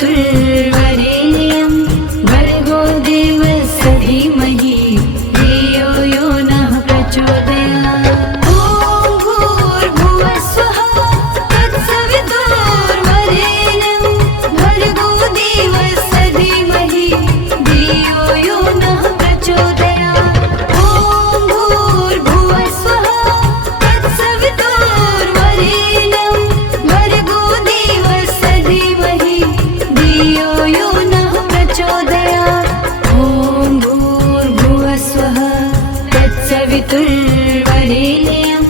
तत्सवितुर्वरेण्यं भर्गो देवस्य धीमहि धियो यो नः प्रचोदयात्। ॐ भूर्भुवः स्वः तत्सवितुर्वरेण्यं भर्गो देवस्य धीमहि धियो यो नः प्रचोदयात्। ॐ भूर्भुवः स्वः तत्सवितुर्वरेण्यं भर्गो देवस्य धीमहि धियो यो नः प्रचोदयात्। ॐ भूर्भुवः स्वः तत्सवितुर्वरेण्यं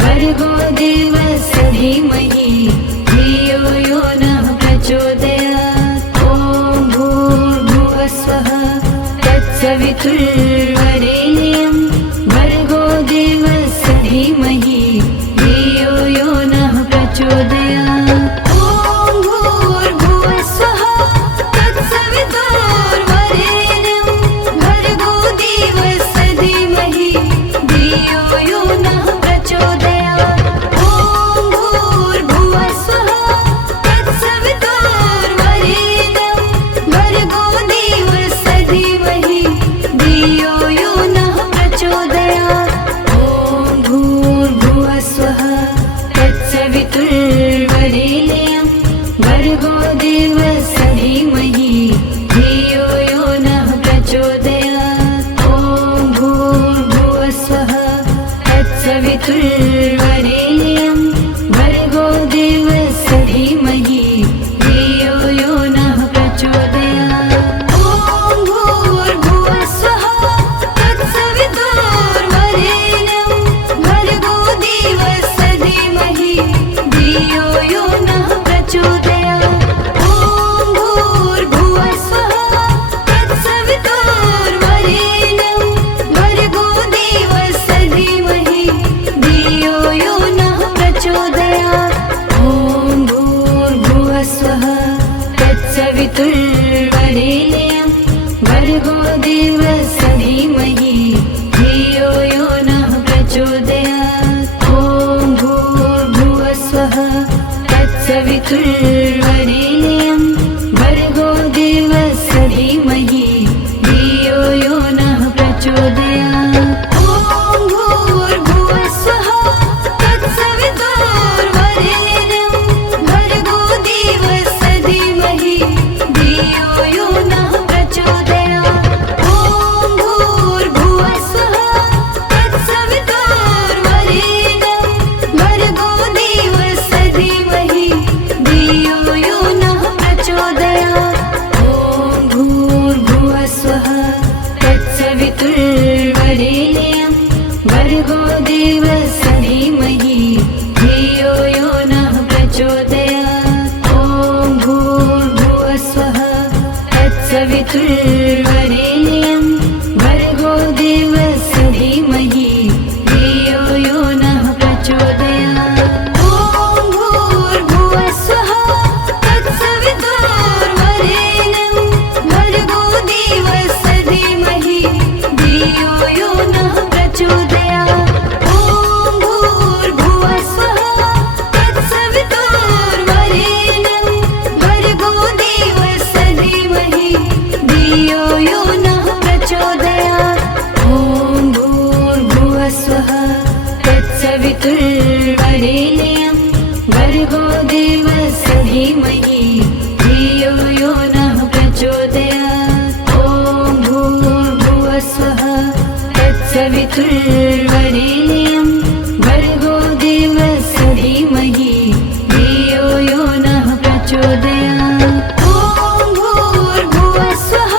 भर्गो देवस्य धीमहि धियो यो नः प्रचोदयात्। ॐ भूर्भुवः स्वः तत्सवितुर्वरेण्यं भर्गो देवस्य धीमहि धियो यो नः प्रचोदयात्। ॐ भूर्भुवः स्वः तत्सवितुर्वरेण्यं भर्गो देवस्य धीमहि धियो यो नः प्रचोदयात्। ॐ भूर्भुवः स्वः तत्सवितुर्वरेण्यं भर्गो देवस्य धीमहि धियो यो नः प्रचोदयात्। ॐ भूर्भुवः स्वः तत्सवितुर्वरेण्यं भर्गो देवस्य धीमहि धियो यो नः प्रचोदयात्। ॐ भूर्भुवः स्वः तत्सवितुर्वरेण्यं भर्गो देवस्य धीमहि धियो यो नः प्रचोदयात्। ॐ भूर्भुवः स्वः तत्सवितुर्वरेण्यं भर्गो देवस्य धीमहि धियो यो नः प्रचोदयात्। ॐ भूर्भुवः स्वः तत्सवितुर्वरेण्यं भर्गो देवस्य धीमहि धियो यो नः प्रचोदयात्। ॐ भूर्भुवः स्वः तत्सवितुर्वरेण्यं भर्गो देवस्य धीमहि धियो यो नः प्रचोदयात्। ॐ भूर्भुवः स्वः तत्सवितुर्वरेण्यं भर्गो देवस्य धीमहि धियो यो नः प्रचोदयात्। ॐ भूर्भुवः स्वः तत्सवितुर्वरेण्यं भर्गो देवस्य धीमहि धियो यो नः प्रचोदयात्। ॐ भूर्भुवः स्वः तत्सवितुर्वरेण्यं भर्गो देवस्य धीमहि धियो यो नः प्रचोदयात्। ॐ भूर्भुवः स्वः तत्सवितुर्वरेण्यं भर्गो देवस्य धीमहि धियो यो नः प्रचोदयात्। ॐ भूर्भुवः स्वः तत्सवितुर्वरेण्यं भर्गो देवस्य धीमहि धियो यो नः प्रचोदयात्। ॐ भूर्भुवः स्वः तत्सवितुर्वरेण्यं भर्गो देवस्य धीमहि धियो यो नः प्रचोदयात्। ॐ भूर्भुवः स्वः तत्सवितुर्वरेण्यं भर्गो देवस्य धीमहि धियो यो नः प्रचोदयात्। ॐ भूर्भुवः स्वः तत्सवितुर्वरेण्यं भर्गो देवस्य धीमहि धियो यो नः प्रचोदयात्। ॐ भूर्भुवः स्वः तत्सवितुर्वरेण्यं भर्गो देवस्य धीमहि धियो यो नः प्रचोदयात्। ॐ भूर्भुवः स्वः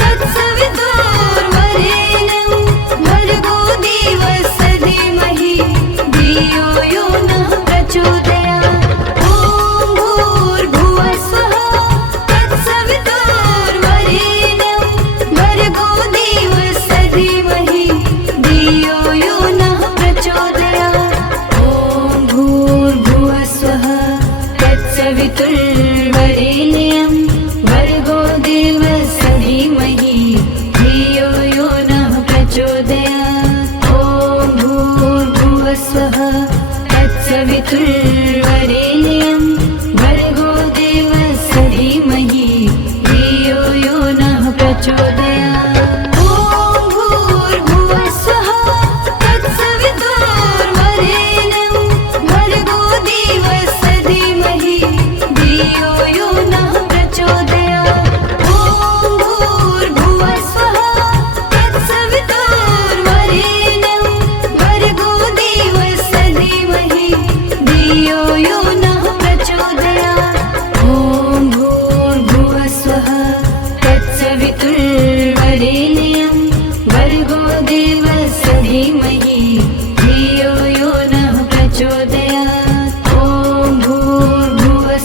तत्सवितुर्वरेण्यं भर्गो देवस्य धीमहि धियो यो नः प्रचोदयात्। ॐ भूर्भुवः स्वः तत्सवितुर्वरेण्यं भर्गो देवस्य धीमहि धियो यो नः प्रचोदयात्। ॐ भूर्भुवः स्वः तत्सवितुर्वरेण्यं भर्गो देवस्य धीमहि धियो यो नः प्रचोदयात्। ॐ भूर्भुवः स्वः तत्सवितुर्वरेण्यं भर्गो देवस्य धीमहि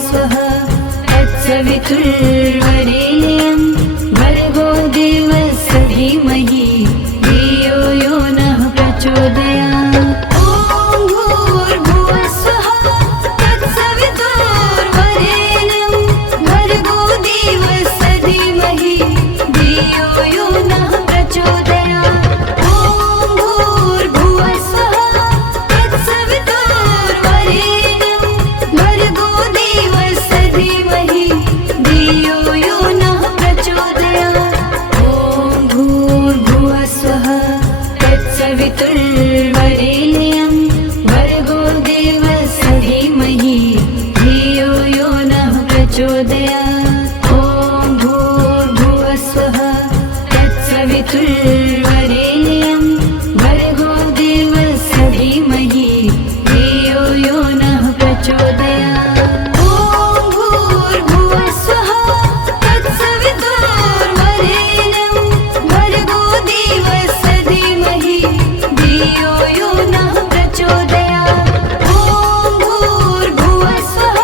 स्वः तत्सवितुर्वरेण्यं भर्गो देवस्य धीमहि धियो यो नः प्रचोदयात्। ॐ भूर्भुवः स्वः तत्सवितुर्वरेण्यं भर्गो देवस्य धीमहि धियो यो नः प्रचोदयात्। ॐ भूर्भुवः स्वः तत्सवितुर्वरेण्यं भर्गो देवस्य धीमहि धियो यो नः प्रचोदयात्। ॐ भूर्भुवः स्वः तत्सवितुर्वरेण्यं भर्गो देवस्य धीमहि धियो यो नः प्रचोदयात्। ॐ भूर्भुवः स्वः तत्सवितुर्वरेण्यं भर्गो देवस्य धीमहि धियो यो नः प्रचोदयात्। ॐ भूर्भुवः स्वः तत्सवितुर्वरेण्यं भर्गो देवस्य धीमहि धियो यो नः प्रचोदयात्। ॐ भूर्भुवः स्वः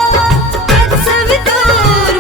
तत्सवितुर्वरेण्यं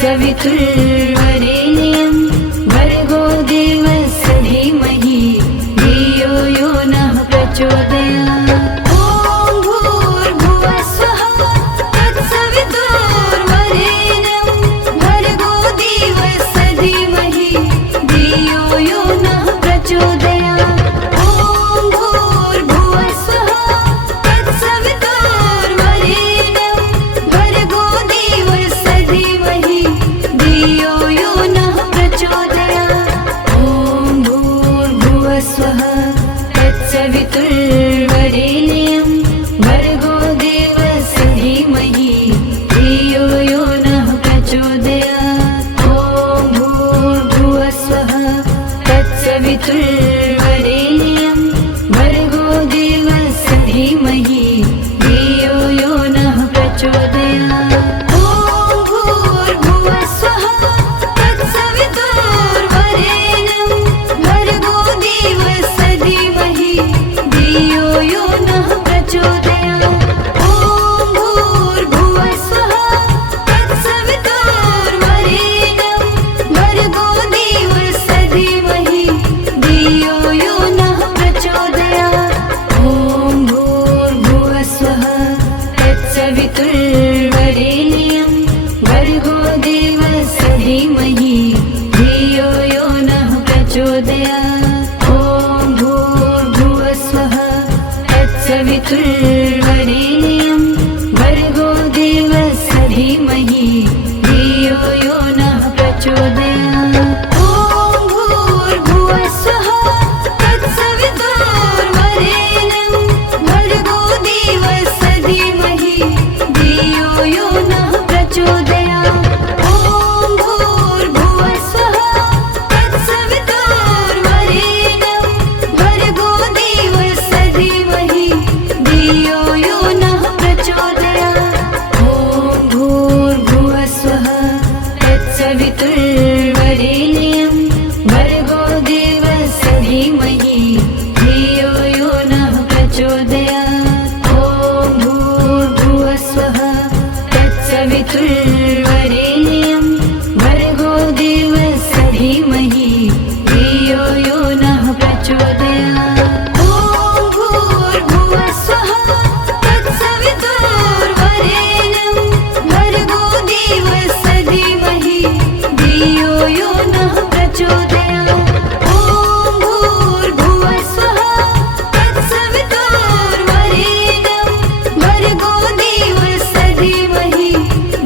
तत्सवितुर्वरेण्यं भर्गो देवस्य धीमहि धियो यो नः प्रचोदयात्। ॐ भूर्भुवः स्वः तत्सवितुर्वरेण्यं भर्गो देवस्य धीमहि धियो यो नः प्रचोदयात्। ॐ भूर्भुवः स्वः तत्सवितुर्वरेण्यं भर्गो देवस्य धीमहि धियो यो नः प्रचोदयात्। ॐ भूर्भुवः स्वः तत्सवितुर्वरेण्यं भर्गो देवस्य धीमहि धियो यो नः प्रचोदयात्। ॐ भूर्भुवः स्वः तत्सवितुर्वरेण्यं भर्गो देवस्य धीमहि धियो यो नः प्रचोदयात्। ॐ भूर्भुवः स्वः तत्सवितुर्वरेण्यं भर्गो देवस्य धीमहि धियो यो नः प्रचोदयात्। ॐ भूर्भुवः स्वः तत्सवितुर्वरेण्यं भर्गो देवस्य धीमहि धियो यो नः प्रचोदयात्। ॐ भूर्भुवः स्वः तत्सवितुर्वरेण्यं भर्गो देवस्य धीमहि धियो यो नः प्रचोदयात्। ॐ भूर्भुवः स्वः तत्सवितुर्वरेण्यं भर्गो देवस्य धीमहि धियो यो नः प्रचोदयात्। ॐ भूर्भुवः स्वः तत्सवितुर्वरेण्यं भर्गो देवस्य धीमहि धियो यो नः प्रचोदयात्। ॐ भूर्भुवः स्वः तत्सवितुर्वरेण्यं भर्गो देवस्य धीमहि धियो यो नः प्रचोदयात्। ॐ भूर्भुवः स्वः तत्सवितुर्वरेण्यं भर्गो देवस्य धीमहि धियो यो नः प्रचोदयात्। ॐ भूर्भुवः स्वः तत्सवितुर्वरेण्यं भर्गो देवस्य धीमहि धियो यो नः प्रचोदयात्। ॐ भूर्भुवः स्वः तत्सवितुर्वरेण्यं भर्गो देवस्य धीमहि धियो यो नः प्रचोदयात्। ॐ भूर्भुवः स्वः तत्सवितुर्वरेण्यं भर्गो देवस्य धीमहि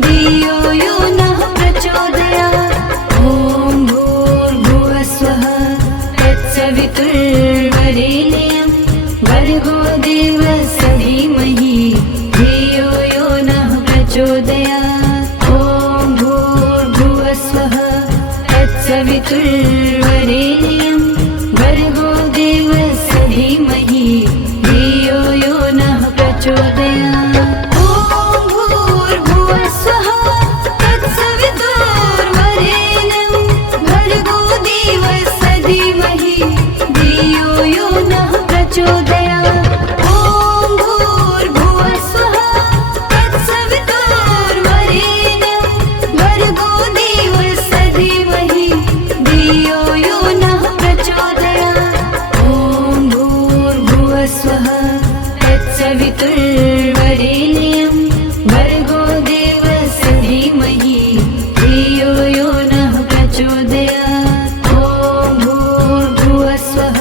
धियो यो नः प्रचोदयात्। ॐ भूर्भुवः स्वः तत्सवितुर्वरेण्यं भर्गो देवस्य धीमहि धियो यो नः प्रचोदयात्। ॐ भूर्भुवः स्वः तत्सवितुर्वरेण्यं भर्गो देवस्य धीमहि धियो यो नः प्रचोदयात्। ॐ भूर्भुवः स्वः तत्सवितुर्वरेण्यं भर्गो देवस्य धीमहि धियो यो नः प्रचोदयात्। ॐ भूर्भुवः स्वः तत्सवितुर्वरेण्यं भर्गो देवस्य धीमहि धियो यो नः प्रचोदयात्। ॐ भूर्भुवः स्वः तत्सवितुर्वरेण्यं भर्गो देवस्य धीमहि धियो यो नः प्रचोदयात्। ॐ भूर्भुवः स्वः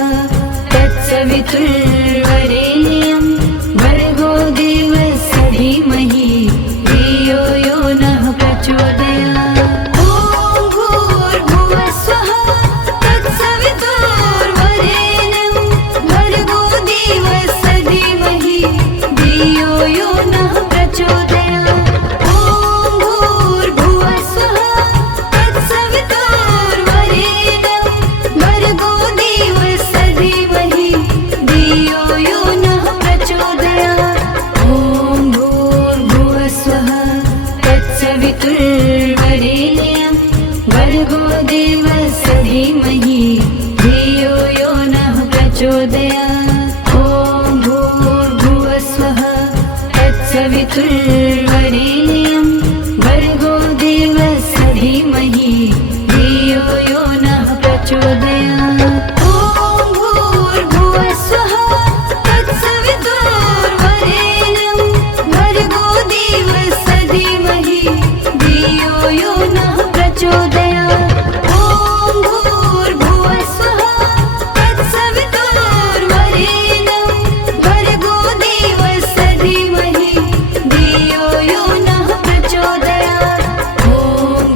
तत्सवितुर्वरेण्यं भर्गो देवस्य धीमहि धियो यो नः प्रचोदयात्। ॐ भूर्भुवः स्वः तत्सवितुर्वरेण्यं भर्गो देवस्य धीमहि धियो यो नः प्रचोदयात्। ॐ भूर्भुवः स्वः तत्सवितुर्वरेण्यं भर्गो देवस्य धीमहि धियो यो नः प्रचोदयात्। ॐ भूर्भुवः स्वः तत्सवितुर्वरेण्यं भर्गो देवस्य धीमहि धियो यो नः प्रचोदयात्। ॐ भूर्भुवः स्वः तत्सवितुर्वरेण्यं भर्गो देवस्य प्रचोदयात्। ॐ भूर्भुवस्वः तत्सवितुर्वरेण्यं भर्गो देवस्य धीमहि धियो यो नः प्रचोदयात्। ॐ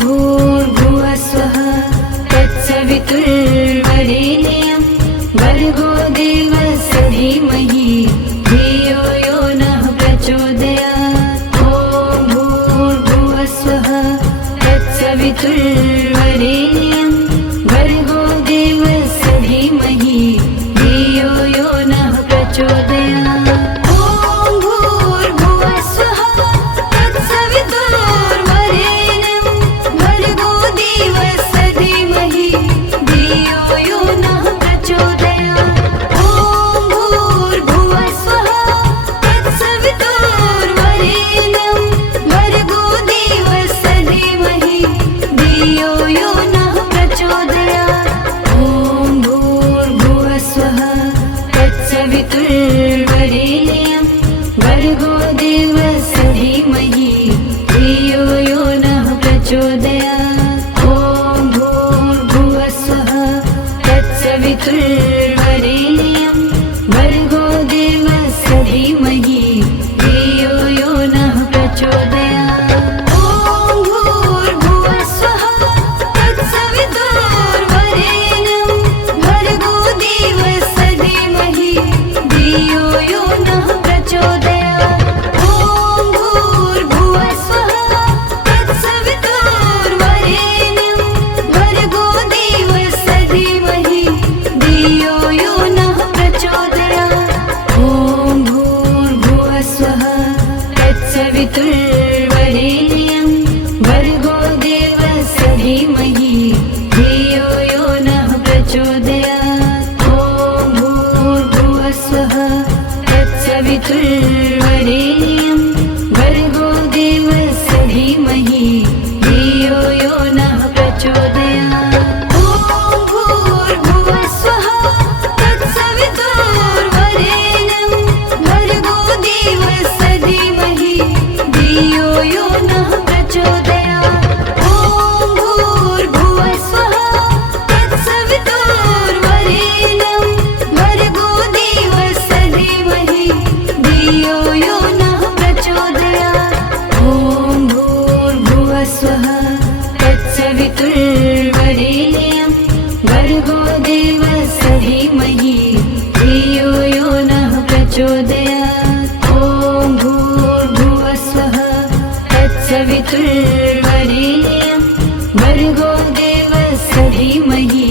भूर्भुवस्वः तत्सवितुर्वरेण्यं भर्गो देवस्य धीमहि धियो यो नः प्रचोदयात्। ॐ भूर्भुवस्वः तत्सवितुर्वरेण्यं भर्गो देवस्य धीमहि धियो यो नः प्रचोदयात्। ॐ भूर्भुवस्वः तत्सवितुर्वरेण्यं भर्गो देवस्य धीमहि धियो यो नः प्रचोदयात्। ॐ भूर्भुवस्वः तत्सवितुर्वरेण्यं भर्गो देवस्य धीमहि धियो यो नः प्रचोदयात्। ॐ भूर्भुवस्वः तत्सवितुर्वरेण्यं भर्गो देवस्य धीमहि धियो यो नः प्रचोदयात्। ॐ भूर्भुवस्वः तत्सवितुर्वरेण्यं भर्गो देवस्य धीमहि धियो यो नः प्रचोदयात्। ॐ भूर्भुवस्वः तत्सवितुर्वरेण्यं भर्गो देवस्य धीमहि धियो यो नः प्रचोदयात्। ॐ भूर्भुवस्वः तत्सवितुर्वरेण्यं भर्गो देवस्य धीमहि धियो यो नः प्रचोदयात्। ॐ भूर्भुवस्वः तत्सवितुर्वरेण्यं भर्गो देवस्य धीमहि धियो यो नः प्रचोदयात्। ॐ भूर्भुवस्वः तत्सवितुर्वरेण्यं भर्गो देवस्य धीमहि धियो यो नः प्रचोदयात्। ॐ भूर्भुवस्वः तत्सवितुर्वरेण्यं भर्गो देवस्य धीमहि धियो यो नः प्रचोदयात्। ॐ भूर्भुवस्वः तत्सवितुर्वरेण्यं भर्गो देवस्य धीमहि धियो यो नः प्रचोदयात्। ॐ भूर्भुवस्वः तत्सवितुर्वरेण्यं भर्गो देवस्य धीमहि धियो यो नः प्रचोदयात्। ॐ भूर्भुवस्वः तत्सवितुर्वरेण्यं भर्गो देवस्य धीमहि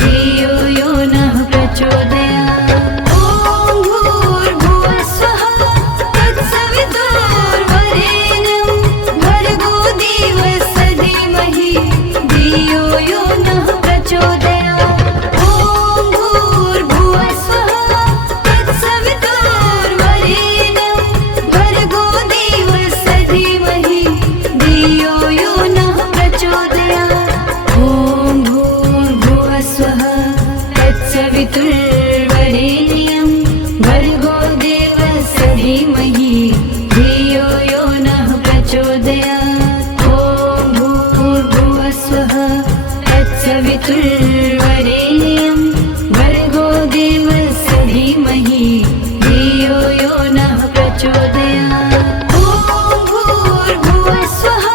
धियो यो नः प्रचोदयात्। ॐ भूर्भुवस्वः तत्सवितुर्वरेण्यं भर्गो देवस्य धीमहि धियो यो नः प्रचोदयात्। ॐ भूर्भुवस्वः तत्सवितुर्वरेण्यं भर्गो देवस्य धीमहि धियो यो नः प्रचोदयात्। ॐ भूर्भुवस्वः तत्सवितुर्वरेण्यं भर्गो देवस्य धीमहि धियो यो नः प्रचोदयात्। ॐ भूर्भुवस्वः तत्सवितुर्वरेण्यं भर्गो देवस्य धीमहि धियो यो नः प्रचोदयात्। ॐ भूर्भुवस्वः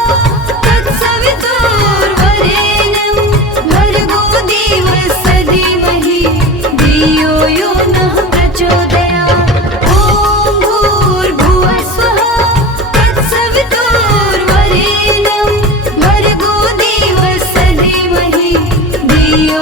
तत्सवितुर्वरेण्यं भर्गो देवस्य धीमहि धियो यो नः प्रचोदयात्। ॐ भूर्भुवस्वः तत्सवितुर्वरेण्यं भर्गो देवस्य धीमहि धियो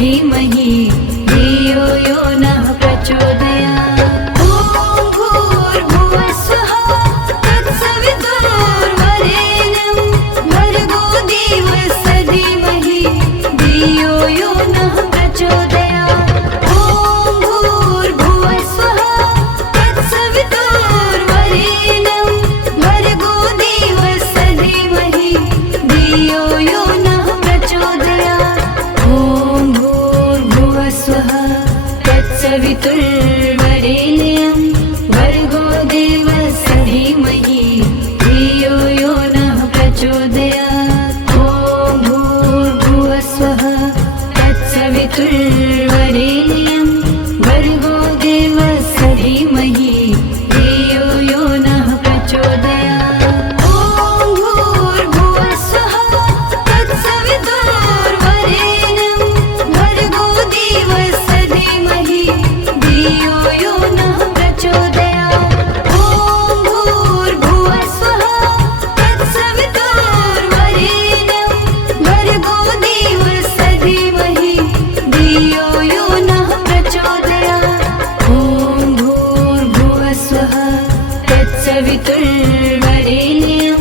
धीमहि धियो यो नः प्रचोदयात्। ॐ भूर्भुवः स्वः तत्सवितुर्वरेण्यं भर्गो देवस्य धीमहि धियो यो नः प्रचोदयात्। ॐ भूर्भुवः स्वः तत्सवितुर्वरेण्यं भर्गो देवस्य धीमहि धियो यो नः प्रचोदयात्। ॐ भूर्भुवः स्वः तत्सवितुर्वरेण्यं भर्गो देवस्य धीमहि धियो यो नः प्रचोदयात्। ॐ भूर्भुवः स्वः तत्सवितुर्वरेण्यं भर्गो देवस्य धीमहि धियो यो नः प्रचोदयात्। ॐ भूर्भुवः स्वः तत्सवितुर्वरेण्यं भर्गो देवस्य धीमहि धियो यो नः प्रचोदयात्। ॐ भूर्भुवः स्वः तत्सवितुर्वरेण्यं भर्गो देवस्य धीमहि धियो यो नः प्रचोदयात्। ॐ भूर्भुवः स्वः तत्सवितुर्वरेण्यं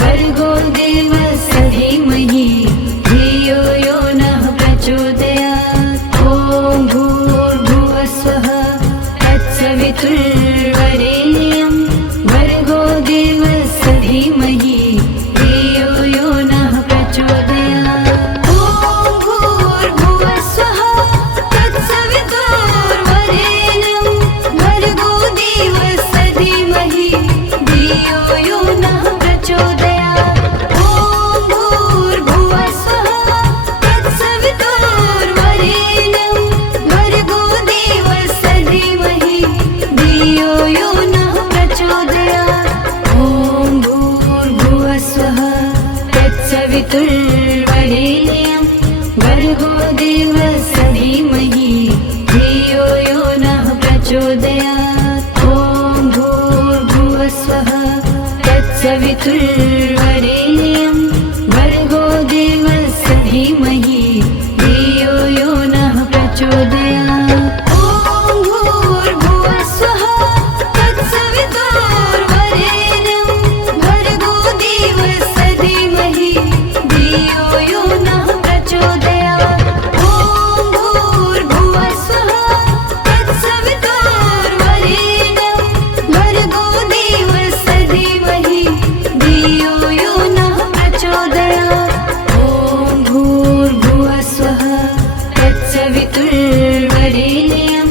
भर्गो देवस्य धीमहि धियो यो नः प्रचोदयात्। ॐ भूर्भुवः स्वः तत्सवितुर्वरेण्यं भर्गो देवस्य धीमहि धियो यो नः प्रचोदयात्। ॐ भूर्भुवः स्वः तत्सवितुर्वरेण्यं भर्गो देवस्य धीमहि धियो यो नः प्रचोदयात्। ॐ भूर्भुवः स्वः तत्सवितुर्वरेण्यं भर्गो देवस्य धीमहि धियो यो नः प्रचोदयात्। ॐ भूर्भुवः स्वः तत्सवितुर्वरेण्यं भर्गो देवस्य धीमहि धियो यो नः प्रचोदयात्। ॐ भूर्भुवः स्वः तत्सवितुर्वरेण्यं भर्गो देवस्य धीमहि धियो यो नः प्रचोदयात्। ॐ भूर्भुवः स्वः तत्सवितुर्वरेण्यं भर्गो देवस्य धीमहि धियो यो नः प्रचोदयात्। ॐ भूर्भुवः स्वः तत्सवितुर्वरेण्यं भर्गो देवस्य धीमहि धियो यो नः प्रचोदयात्। ॐ भूर्भुवः स्वः तत्सवितुर्वरेण्यं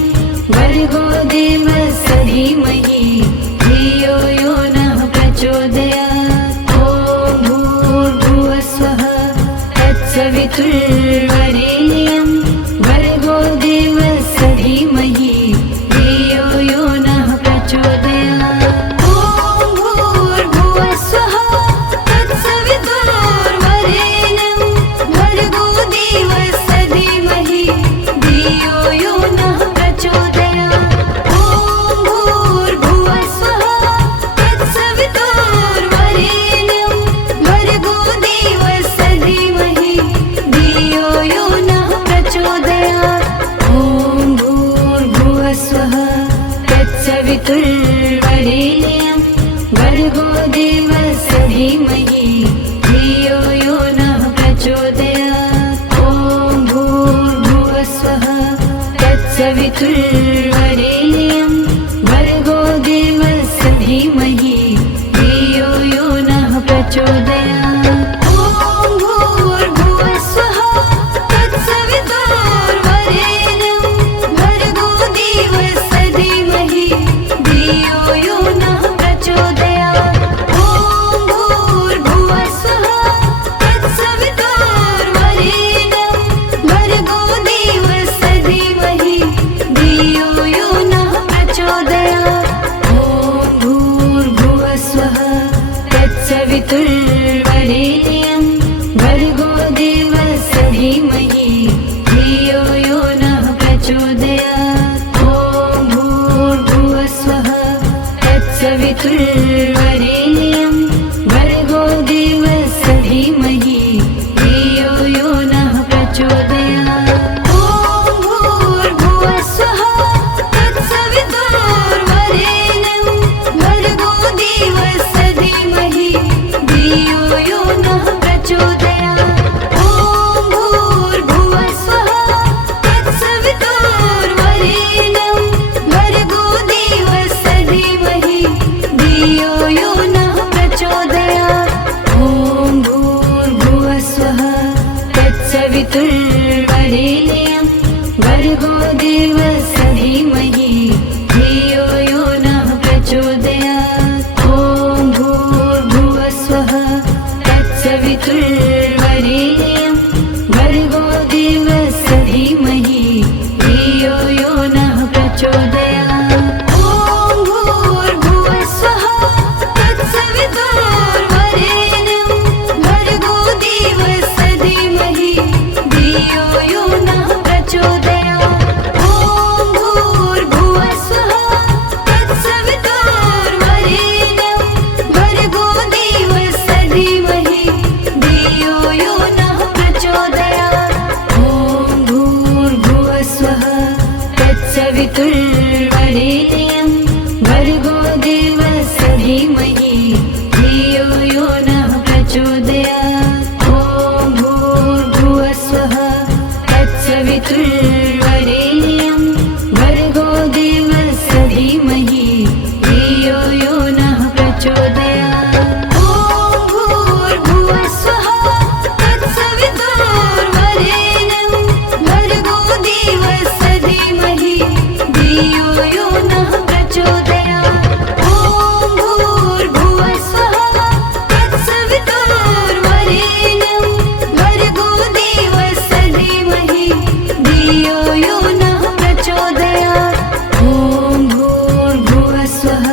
भर्गो देवस्य धीमहि धियो यो नः प्रचोदयात्। ॐ भूर्भुवः स्वः तत्सवितुर्वरेण्यं भर्गो देवस्य धीमहि धियो यो नः प्रचोदयात्। ॐ भूर्भुवः स्वः तत्सवितुर्वरेण्यं भर्गो देवस्य धीमहि धियो यो नः प्रचोदयात्। ॐ भूर्भुवः स्वः तत्सवितुर्वरेण्यं भर्गो देवस्य धीमहि धियो यो नः प्रचोदयात्। ॐ भूर्भुवः स्वः तत्सवितुर्वरेण्यं भर्गो देवस्य धीमहि धियो यो नः प्रचोदयात्। ॐ भूर्भुवः स्वः तत्सवितुर्वरेण्यं भर्गो देवस्य धीमहि धियो यो नः प्रचोदयात्। ॐ भूर्भुवः स्वः तत्सवितुर्वरेण्यं भर्गो देवस्य धीमहि धियो यो नः प्रचोदयात्। ॐ भूर्भुवः स्वः तत्सवितुर्वरेण्यं भर्गो देवस्य धीमहि धियो यो नः प्रचोदयात्। ॐ भूर्भुवः स्वः तत्सवितुर्वरेण्यं भर्गो देवस्य धीमहि धियो यो नः प्रचोदयात्। ॐ भूर्भुवः स्वः तत्सवितुर्वरेण्यं भर्गो देवस्य धीमहि धियो यो नः प्रचोदयात्। ॐ तत्सवितुर्वरेण्यं भर्गो देवस्य धीमहि धियो यो नः प्रचोदयात्। ॐ भूर्भुवः स्वः तत्सवितुर्वरेण्यं भर्गो देवस्य धीमहि धियो यो नः प्रचोदयात्। ॐ भूर्भुवः स्वः तत्सवितुर्वरेण्यं भर्गो देवस्य धीमहि धियो यो नः प्रचोदयात्। ॐ भूर्भुवः स्वः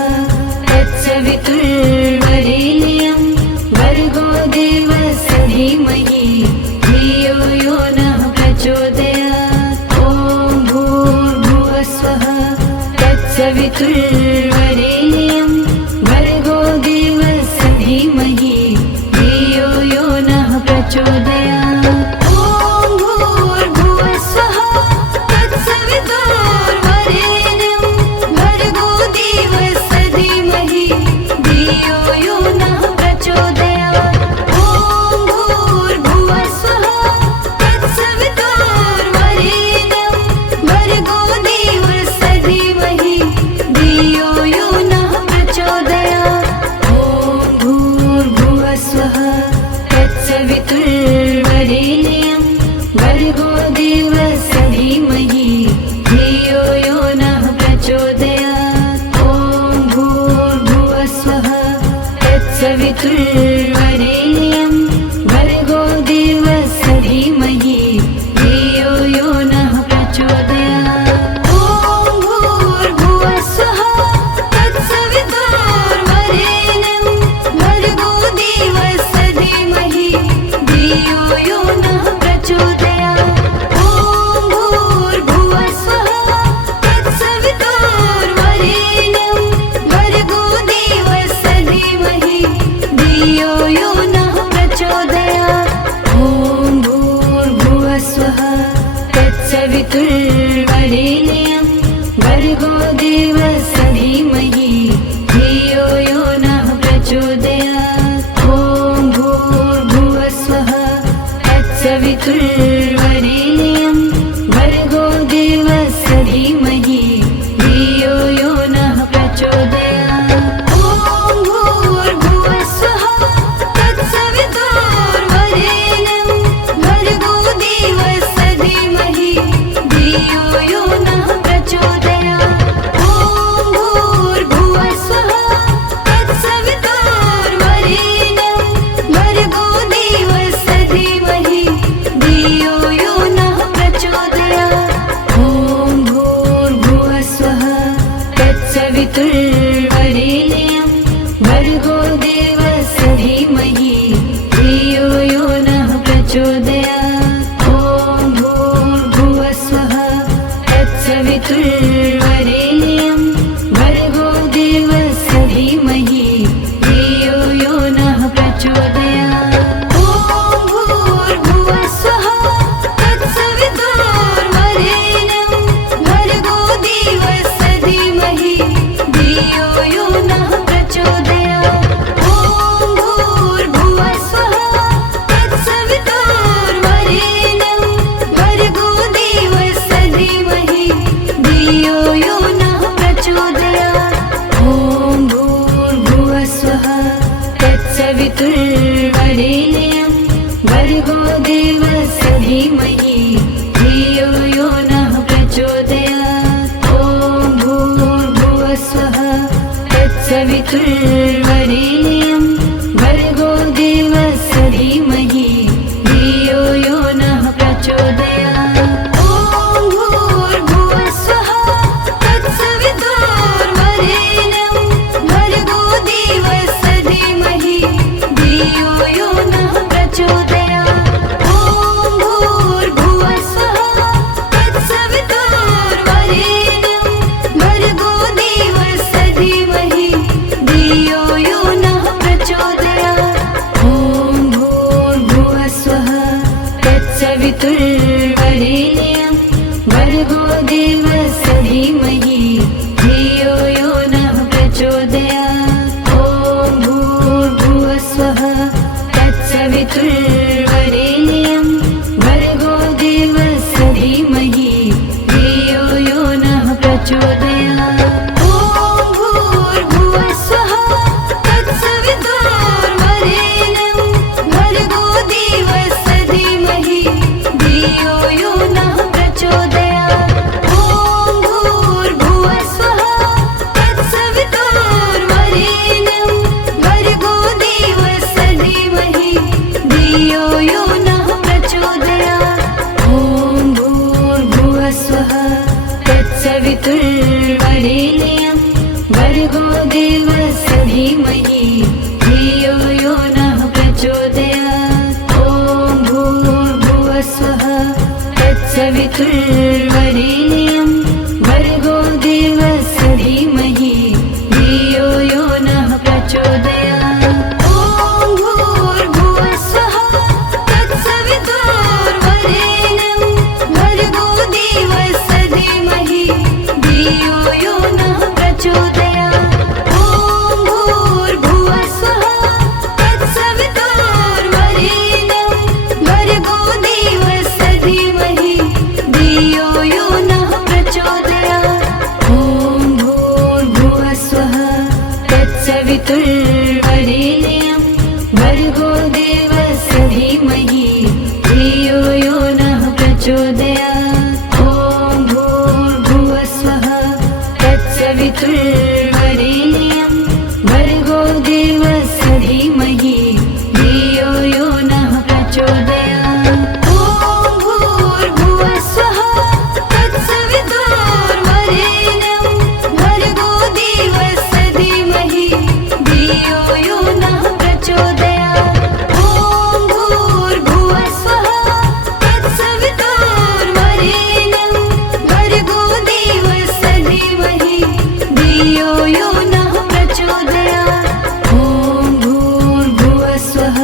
तत्सवितुर्वरेण्यं भर्गो देवस्य धीमहि धियो यो नः प्रचोदयात्। ॐ भूर्भुवः स्वः तत्सवितुर्वरेण्यं भर्गो देवस्य धीमहि धियो यो नः प्रचोदयात्। ॐ भूर्भुवः स्वः तत्सवितुर्वरेण्यं भर्गो देवस्य धीमहि धियो यो नः प्रचोदयात्। ॐ भूर्भुवः स्वः तत्सवितुर्वरेण्यं भर्गो देवस्य धीमहि धियो यो नः प्रचोदयात्। ॐ भूर्भुवः स्वः तत्सवितुर्वरेण्यं भर्गो देवस्य धीमहि धियो यो नः प्रचोदयात्। ॐ भूर्भुवः स्वः तत्सवितुर्वरेण्यं भर्गो देवस्य धीमहि धियो यो नः प्रचोदयात्। ॐ भूर्भुवः स्वः तत्सवितुर्वरेण्यं भर्गो देवस्य धीमहि धियो यो नः प्रचोदयात्। ॐ भूर्भुवः स्वः तत्सवितुर्वरेण्यं भर्गो देवस्य धीमहि धियो यो नः प्रचोदयात्। ॐ भूर्भुवः स्वः तत्सवितुर्वरेण्यं भर्गो देवस्य धीमहि धियो यो नः प्रचोदयात्। ॐ भूर्भुवः स्वः तत्सवितुर्वरेण्यं भर्गो देवस्य धीमहि धियो यो नः प्रचोदयात्। ॐ भूर्भुवः स्वः तत्सवितुर्वरेण्यं भर्गो देवस्य धीमहि धियो यो नः प्रचोदयात्। ॐ भूर्भुवः स्वः तत्सवितुर्वरेण्यं भर्गो देवस्य धीमहि धियो यो नः प्रचोदयात्। ॐ भूर्भुवः स्वः तत्सवितुर्वरेण्यं भर्गो देवस्य धीमहि धियो यो नः प्रचोदयात्। ॐ भूर्भुवः स्वः तत्सवितुर्वरेण्यं भर्गो देवस्य धीमहि धियो यो नः प्रचोदयात्। ॐ भूर्भुवः स्वः तत्सवितुर्वरेण्यं भर्गो देवस्य धीमहि धियो यो नः प्रचोदयात्। ॐ भूर्भुवः स्वः तत्सवितुर्वरेण्यं भर्गो देवस्य धीमहि धियो यो नः प्रचोदयात्। ॐ भूर्भुवः स्वः तत्सवितुर्वरेण्यं भर्गो देवस्य धीमहि धियो यो नः प्रचोदयात्। ॐ भूर्भुवः स्वः तत्सवितुर्वरेण्यं भर्गो देवस्य धीमहि धियो यो नः प्रचोदयात्। ॐ भूर्भुवः स्वः तत्सवितुर्वरेण्यं भर्गो देवस्य धीमहि धियो यो नः प्रचोदयात्। ॐ भूर्भुवः स्वः तत्सवितुर्वरेण्यं भर्गो देवस्य धीमहि धियो यो नः प्रचोदयात्। ॐ भूर्भुवः स्वः तत्सवितुर्वरेण्यं भर्गो देवस्य धीमहि धियो यो नः प्रचोदयात्। ॐ भूर्भुवः स्वः तत्सवितुर्वरेण्यं भर्गो देवस्य धीमहि तत्सवितुर्वरेण्यं भर्गो देवस्य धीमहि धियो यो नः प्रचोदयात्। ॐ भूर्भुवस्वः तत्सवितुर्वरेण्यं भर्गो देवस्य धीमहि धियो यो नः प्रचोदयात्। ॐ भूर्भुवस्वः तत्सवितुर्वरेण्यं भर्गो देवस्य धीमहि धियो यो नः प्रचोदयात्। ॐ भूर्भुवस्वः तत्सवितुर्वरेण्यं भर्गो देवस्य धीमहि धियो यो नः प्रचोदयात्। ॐ भूर्भुवस्वः तत्सवितुर्वरेण्यं भर्गो देवस्य धीमहि धियो यो नः प्रचोदयात्। ॐ भूर्भुवस्वः तत्सवितुर्वरेण्यं भर्गो देवस्य धीमहि धियो यो नः प्रचोदयात्। ॐ भूर्भुवस्वः तत्सवितुर्वरेण्यं भर्गो देवस्य धीमहि धियो यो नः प्रचोदयात्। ॐ भूर्भुवस्वः तत्सवितुर्वरेण्यं भर्गो देवस्य धीमहि धियो यो नः प्रचोदयात्। ॐ भूर्भुवस्वः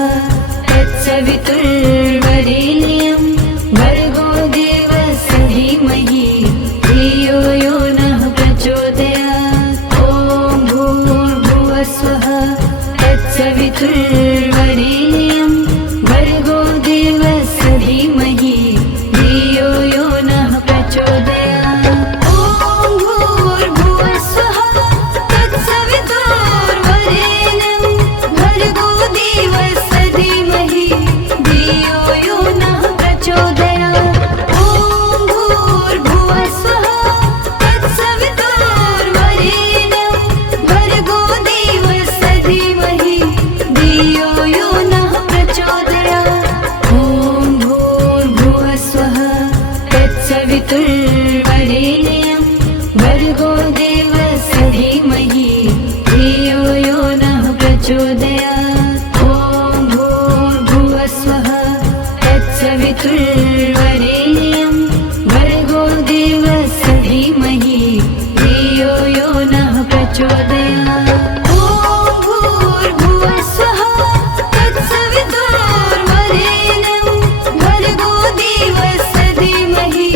तत्सवितुर्वरेण्यं भर्गो देवस्य धीमहि धियो यो नः प्रचोदयात्। ॐ भूर्भुवस्वः तत्सवितुर्वरेण्यं भर्गो देवस्य धीमहि धियो यो नः प्रचोदयात्। ॐ भूर्भुवस्वः तत्सवितुर्वरेण्यं भर्गो देवस्य धीमहि धियो यो नः प्रचोदयात्। ॐ भूर्भुवस्वः तत्सवितुर्वरेण्यं भर्गो देवस्य धीमहि धियो यो नः प्रचोदयात्। ॐ भूर्भुवस्वः तत्सवितुर्वरेण्यं भर्गो देवस्य धीमहि धियो यो नः प्रचोदयात्। ॐ भूर्भुवस्वः तत्सवितुर्वरेण्यं भर्गो देवस्य धीमहि धियो यो नः प्रचोदयात्। ॐ भूर्भुवस्वः तत्सवितुर्वरेण्यं भर्गो देवस्य धीमहि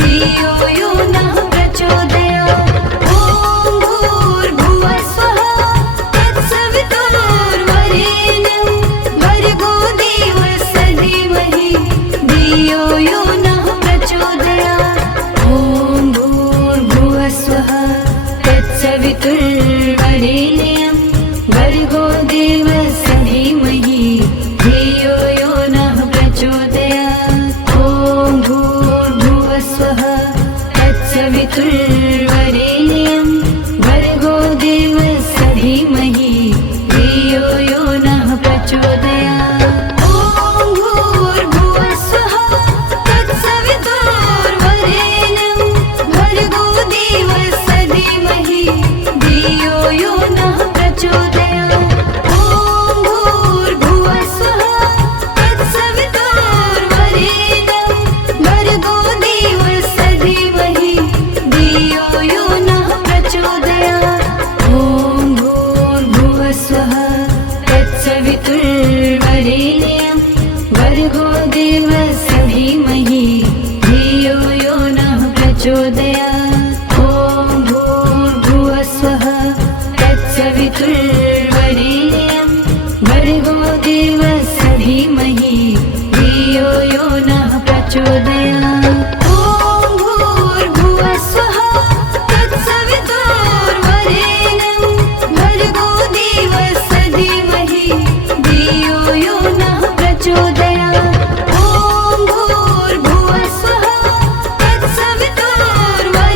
धियो यो नः प्रचोदयात्। ॐ भूर्भुवस्वः तत्सवितुर्वरेण्यं भर्गो देवस्य धीमहि धियो यो नः प्रचोदयात्। ॐ भूर्भुवस्वः तत्सवितुर्वरेण्यं भर्गो देवस्य धीमहि धियो यो नः प्रचोदयात्। ॐ भूर्भुवस्वः तत्सवितुर्वरेण्यं भर्गो देवस्य धीमहि धियो यो नः प्रचोदयात्। ॐ भूर्भुवस्वः तत्सवितुर्वरेण्यं भर्गो देवस्य धीमहि धियो यो नः प्रचोदयात्। ॐ भूर्भुवस्वः तत्सवितुर्वरेण्यं भर्गो देवस्य धीमहि धियो यो नः प्रचोदयात्। ॐ भूर्भुवस्वः तत्सवितुर्वरेण्यं भर्गो देवस्य धीमहि धियो यो नः प्रचोदयात्। ॐ भूर्भुवस्वः तत्सवितुर्वरेण्यं भर्गो देवस्य धीमहि धियो यो नः प्रचोदयात्। ॐ भूर्भुवस्वः तत्सवितुर्वरेण्यं भर्गो देवस्य धीमहि धियो यो नः प्रचोदयात्। ॐ भूर्भुवस्वः तत्सवितुर्वरेण्यं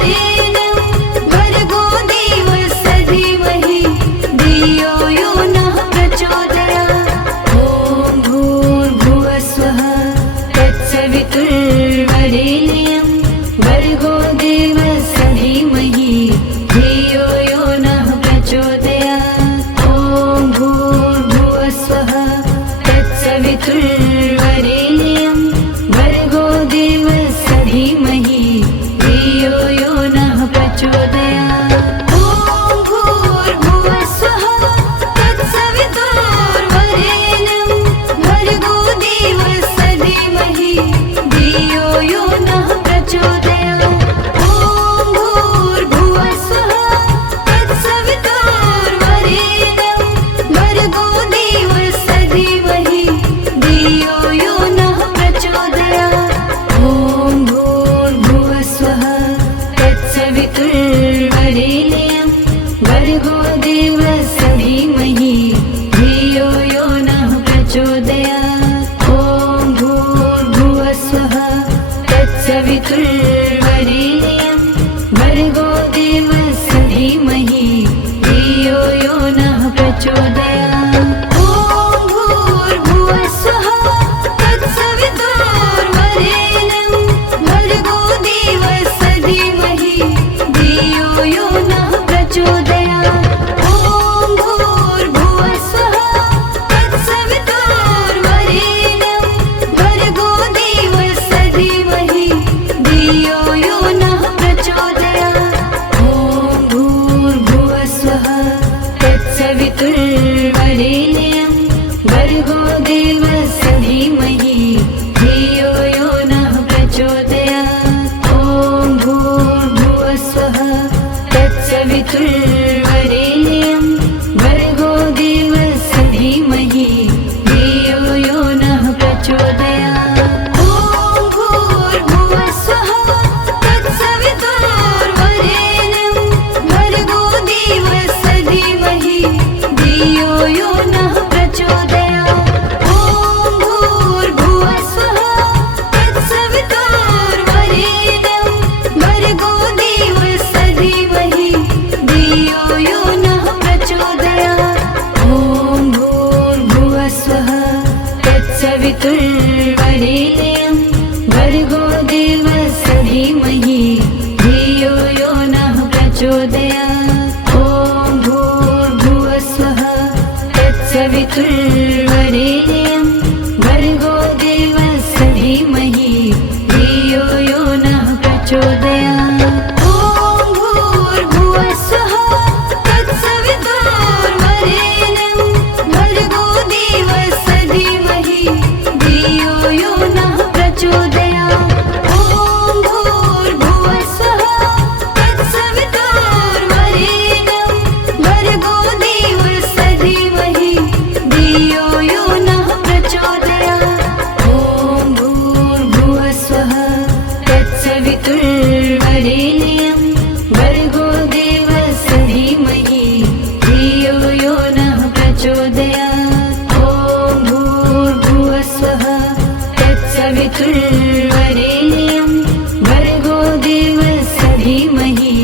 प्रचोदयात्। ॐ भूर्भुवः स्वः तत्सवितुर्वरेण्यं भर्गो देवस्य धीमहि धियो यो नः प्रचोदयात्। ॐ भूर्भुवः स्वः तत्सवितुर्वरेण्यं भर्गो देवस्य धीमहि धियो यो नः प्रचोदयात्। ॐ भूर्भुवः स्वः तत्सवितुर्वरेण्यं भर्गो देवस्य धीमहि धियो यो नः प्रचोदयात्। ॐ भूर्भुवः स्वः तत्सवितुर्वरेण्यं भर्गो देवस्य धीमहि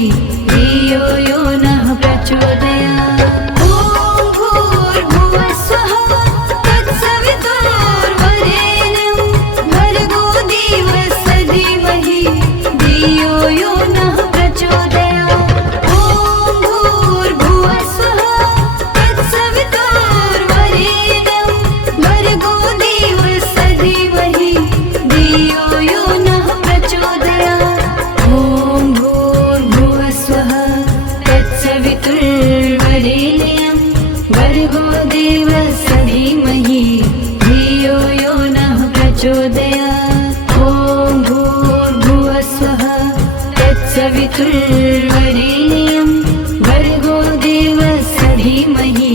धियो यो नः प्रचोदयात्। ॐ भूर्भुवः स्वः तत्सवितुर्वरेण्यं भर्गो देवस्य धीमहि धियो यो नः प्रचोदयात्। ॐ भूर्भुवः स्वः तत्सवितुर्वरेण्यं भर्गो देवस्य धीमहि धियो यो नः प्रचोदयात्। ॐ भूर्भुवः स्वः तत्सवितुर्वरेण्यं भर्गो देवस्य धीमहि धियो यो नः प्रचोदयात्। ॐ भूर्भुवः स्वः तत्सवितुर्वरेण्यं भर्गो देवस्य धीमहि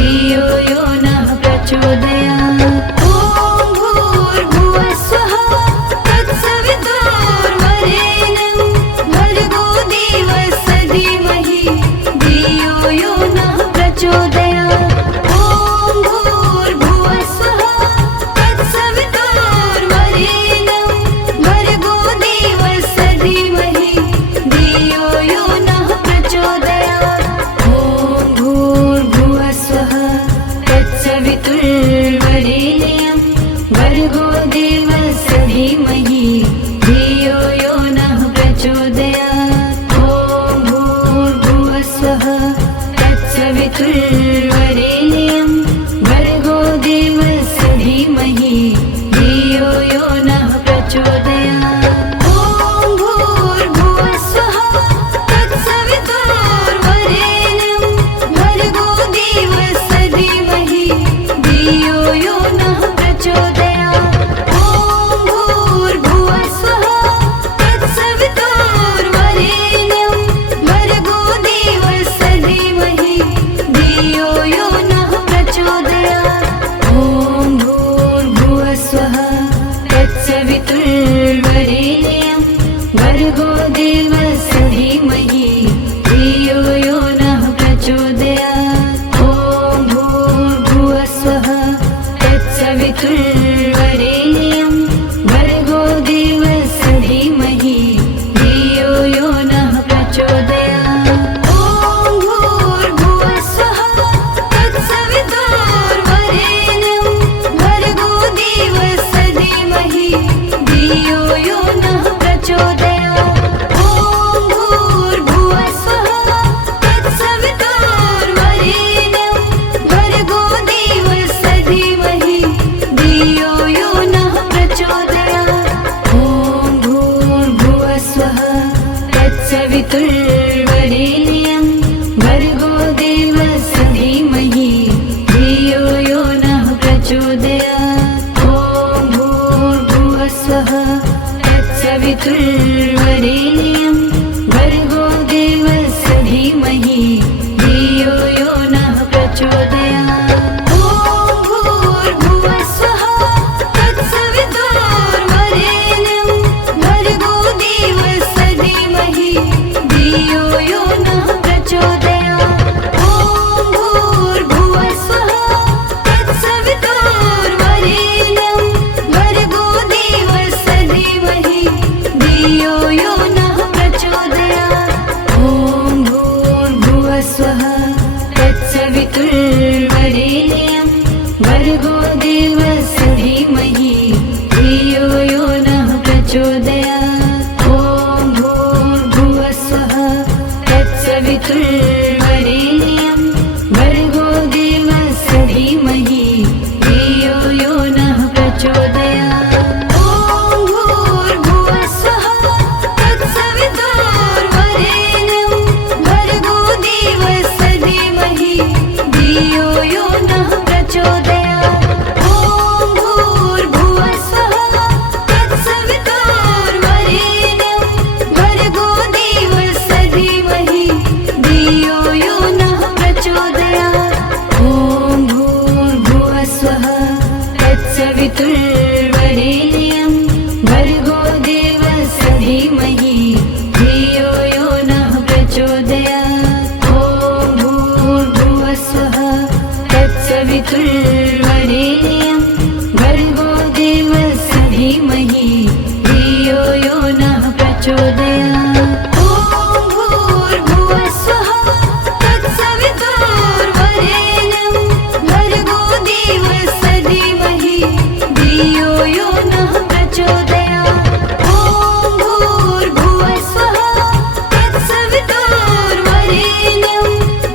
धियो यो नः प्रचोदयात्। ॐ भूर्भुवः स्वः तत्सवितुर्वरेण्यं भर्गो देवस्य धीमहि धियो यो नः प्रचोदयात्। ॐ भूर्भुवः स्वः तत्सवितुर्वरेण्यं भर्गो देवस्य धीमहि धियो यो नः प्रचोदयात्। ॐ भूर्भुवः स्वः तत्सवितुर्वरेण्यं भर्गो देवस्य धीमहि धियो यो नः प्रचोदयात्। ॐ भूर्भुवः स्वः तत्सवितुर्वरेण्यं भर्गो देवस्य धीमहि धियो यो नः प्रचोदयात्। ॐ भूर्भुवः स्वः तत्सवितुर्वरेण्यं भर्गो देवस्य धीमहि धियो यो नः प्रचोदयात्। ॐ भूर्भुवः स्वः तत्सवितुर्वरेण्यं भर्गो देवस्य धीमहि धियो यो नः प्रचोदयात्। ॐ भूर्भुवः स्वः तत्सवितुर्वरेण्यं भर्गो देवस्य धीमहि धियो यो नः प्रचोदयात्। ॐ भूर्भुवः स्वः तत्सवितुर्वरेण्यं भर्गो देवस्य धीमहि धियो यो नः प्रचोदयात्। ॐ भूर्भुवः स्वः तत्सवितुर्वरेण्यं भर्गो देवस्य धीमहि धियो यो नः प्रचोदयात्। ॐ भूर्भुवः स्वः तत्सवितुर्वरेण्यं भर्गो देवस्य धीमहि धियो यो नः प्रचोदयात्। ॐ भूर्भुवः स्वः तत्सवितुर्वरेण्यं भर्गो देवस्य धीमहि धियो यो नः प्रचोदयात्। ॐ भूर्भुवः स्वः तत्सवितुर्वरेण्यं भर्गो देवस्य धीमहि धियो यो नः प्रचोदयात्। ॐ भूर्भुवः स्वः तत्सवितुर्वरेण्यं भर्गो देवस्य धीमहि धियो यो नः प्रचोदयात्। ॐ भूर्भुवः स्वः तत्सवितुर्वरेण्यं भर्गो देवस्य धीमहि धियो यो नः प्रचोदयात्। ॐ भूर्भुवः स्वः तत्सवितुर्वरेण्यं भर्गो देवस्य धीमहि धियो यो नः प्रचोदयात्। ॐ भूर्भुवः स्वः तत्सवितुर्वरेण्यं भर्गो देवस्य धीमहि धियो यो नः प्रचोदयात्। ॐ भूर्भुवः स्वः प्रचोदयात्। ॐ भूर्भुवः स्वः तत्सवितुर्वरेण्यं भर्गो देवस्य धीमहि धियो यो नः प्रचोदयात्। ॐ भूर्भुवः स्वः तत्सवितुर्वरेण्यं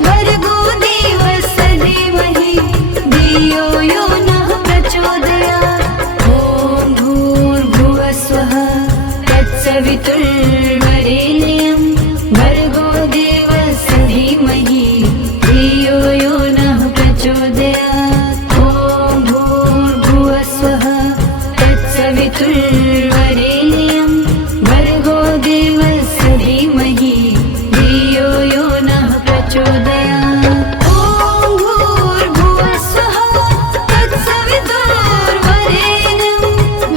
भर्गो देवस्य धीमहि धियो यो नः प्रचोदयात्। ॐ भूर्भुवः स्वः तत्सवितुर्वरेण्यं भर्गो देवस्य धीमहि धियो यो नः प्रचोदयात्। ॐ भूर्भुवः स्वः तत्सवितुर्वरेण्यं भर्गो देवस्य धीमहि धियो यो नः प्रचोदयात्। ॐ भूर्भुवः स्वः तत्सवितुर्वरेण्यं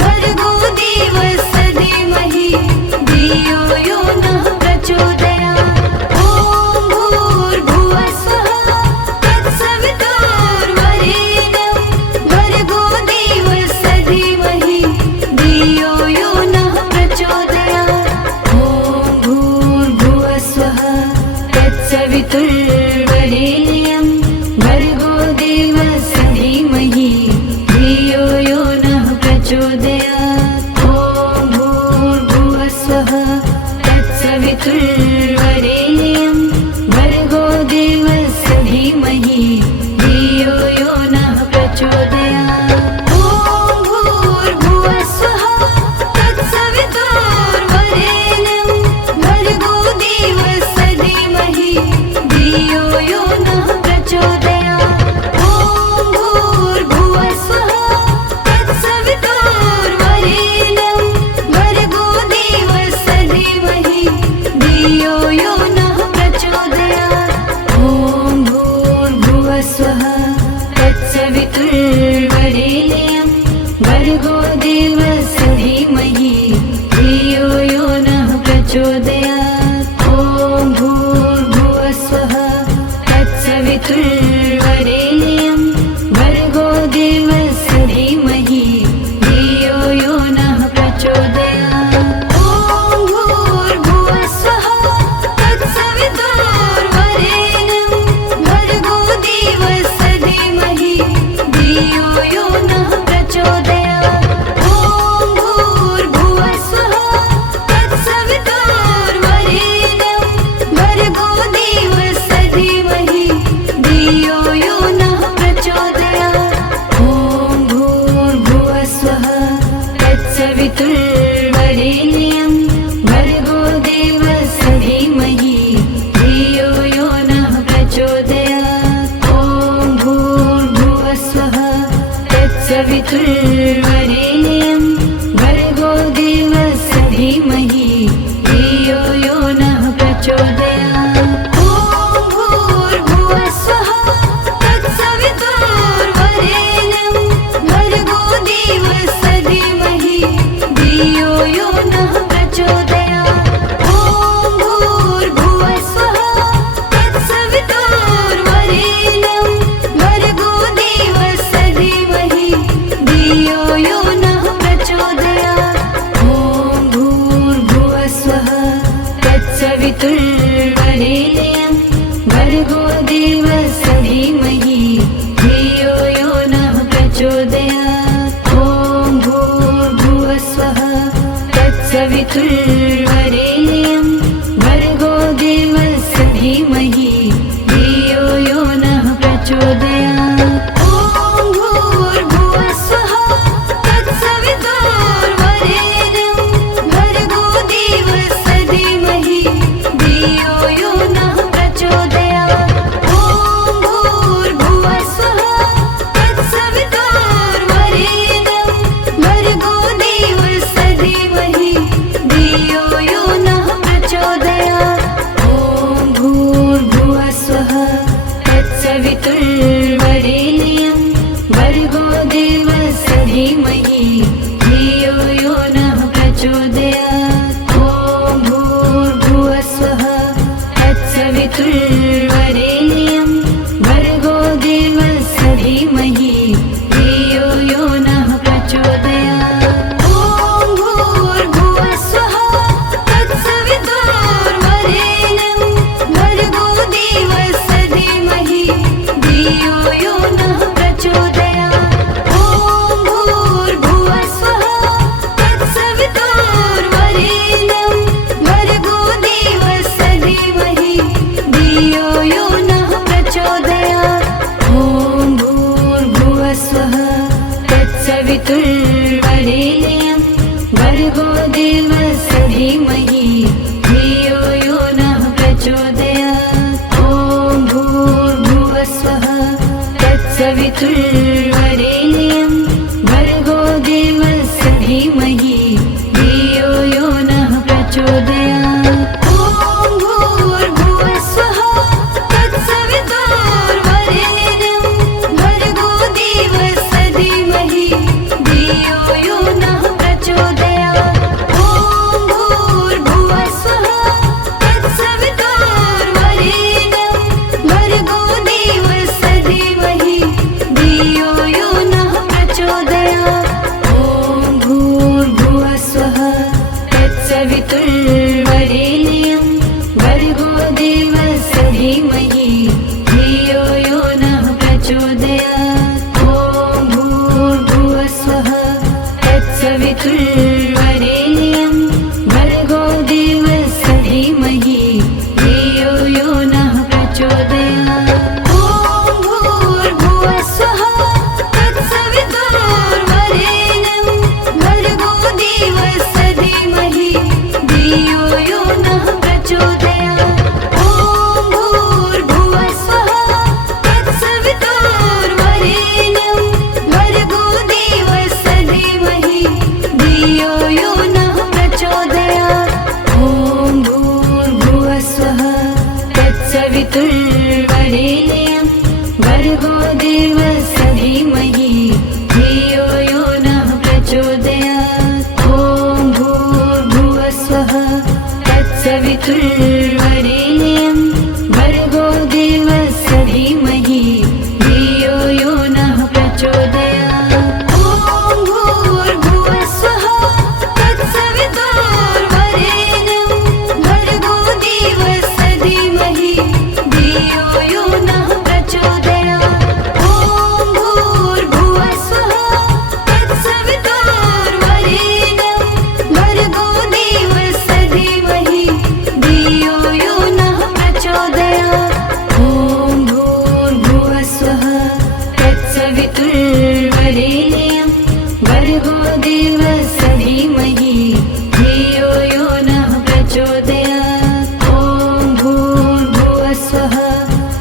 भर्गो देवस्य धीमहि धियो यो नः प्रचोदयात्। ॐ भूर्भुवः स्वः तत्सवितुर्वरेण्यं भर्गो देवस्य धीमहि धियो यो नः प्रचोदयात्। ॐ भूर्भुवः स्वः तत्सवितुर्वरेण्यं भर्गो देवस्य धीमहि धियो यो नः प्रचोदयात्। ॐ भूर्भुवः स्वः तत्सवितुर्वरेण्यं भर्गो देवस्य धीमहि धियो यो नः प्रचोदयात्। ॐ भूर्भुवः स्वः तत्सवितुर्वरेण्यं भर्गो देवस्य धीमहि धियो यो नः प्रचोदयात्। ॐ भूर्भुवः स्वः तत्सवितुर्वरेण्यं भर्गो देवस्य धीमहि धियो यो नः प्रचोदयात्। ॐ भूर्भुवः स्वः तत्सवितुर्वरेण्यं भर्गो देवस्य धीमहि धियो यो नः प्रचोदयात्। ॐ भूर्भुवः स्वः तत्सवितुर्वरेण्यं भर्गो देवस्य धीमहि धियो यो नः प्रचोदयात्। ॐ भूर्भुवः स्वः तत्सवितुर्वरेण्यं भर्गो देवस्य धीमहि धियो यो नः प्रचोदयात्। ॐ भूर्भुवः स्वः तत्सवितुर्वरेण्यं भर्गो देवस्य धीमहि धियो यो नः प्रचोदयात्। ॐ भूर्भुवः स्वः तत्सवितुर्वरेण्यं भर्गो देवस्य धीमहि धियो यो नः प्रचोदयात्। ॐ भूर्भुवः स्वः तत्सवितुर्वरेण्यं भर्गो देवस्य धीमहि धियो यो नः प्रचोदयात्। ॐ भूर्भुवः स्वः तत्सवितुर्वरेण्यं भर्गो देवस्य धीमहि धियो यो नः प्रचोदयात्। ॐ भूर्भुवः स्वः तत्सवितुर्वरेण्यं भर्गो देवस्य धीमहि धियो यो नः प्रचोदयात्। ॐ भूर्भुवः स्वः तत्सवितुर्वरेण्यं भर्गो देवस्य धीमहि धियो यो नः प्रचोदयात्। ॐ भूर्भुवः स्वः तत्सवितुर्वरेण्यं भर्गो देवस्य धीमहि धियो यो नः प्रचोदयात्। ॐ भूर्भुवः स्वः तत्सवितुर्वरेण्यं भर्गो देवस्य धीमहि धियो यो नः प्रचोदयात्। ॐ भूर्भुवः स्वः तत्सवितुर्वरेण्यं भर्गो देवस्य धीमहि धियो यो नः प्रचोदयात्। ॐ भूर्भुवः स्वः तत्सवितुर्वरेण्यं भर्गो देवस्य धीमहि धियो यो नः प्रचोदयात्। ॐ भूर्भुवः स्वः तत्सवितुर्वरेण्यं भर्गो देवस्य धीमहि धियो यो नः प्रचोदयात्। ॐ भूर्भुवः स्वः तत्सवितुर्वरेण्यं तत्सवितुर्वरेण्यं भर्गो देवस्य धीमहि धियो यो नः प्रचोदयात्। ॐ भूर्भुवः स्वः तत्सवितुर्वरेण्यं भर्गो देवस्य धीमहि धियो यो नः प्रचोदयात्। ॐ भूर्भुवः स्वः तत्सवितुर्वरेण्यं भर्गो देवस्य धीमहि धियो यो नः प्रचोदयात्। ॐ भूर्भुवः स्वः तत्सवितुर्वरेण्यं भर्गो देवस्य धीमहि धियो यो नः प्रचोदयात्। ॐ भूर्भुवः स्वः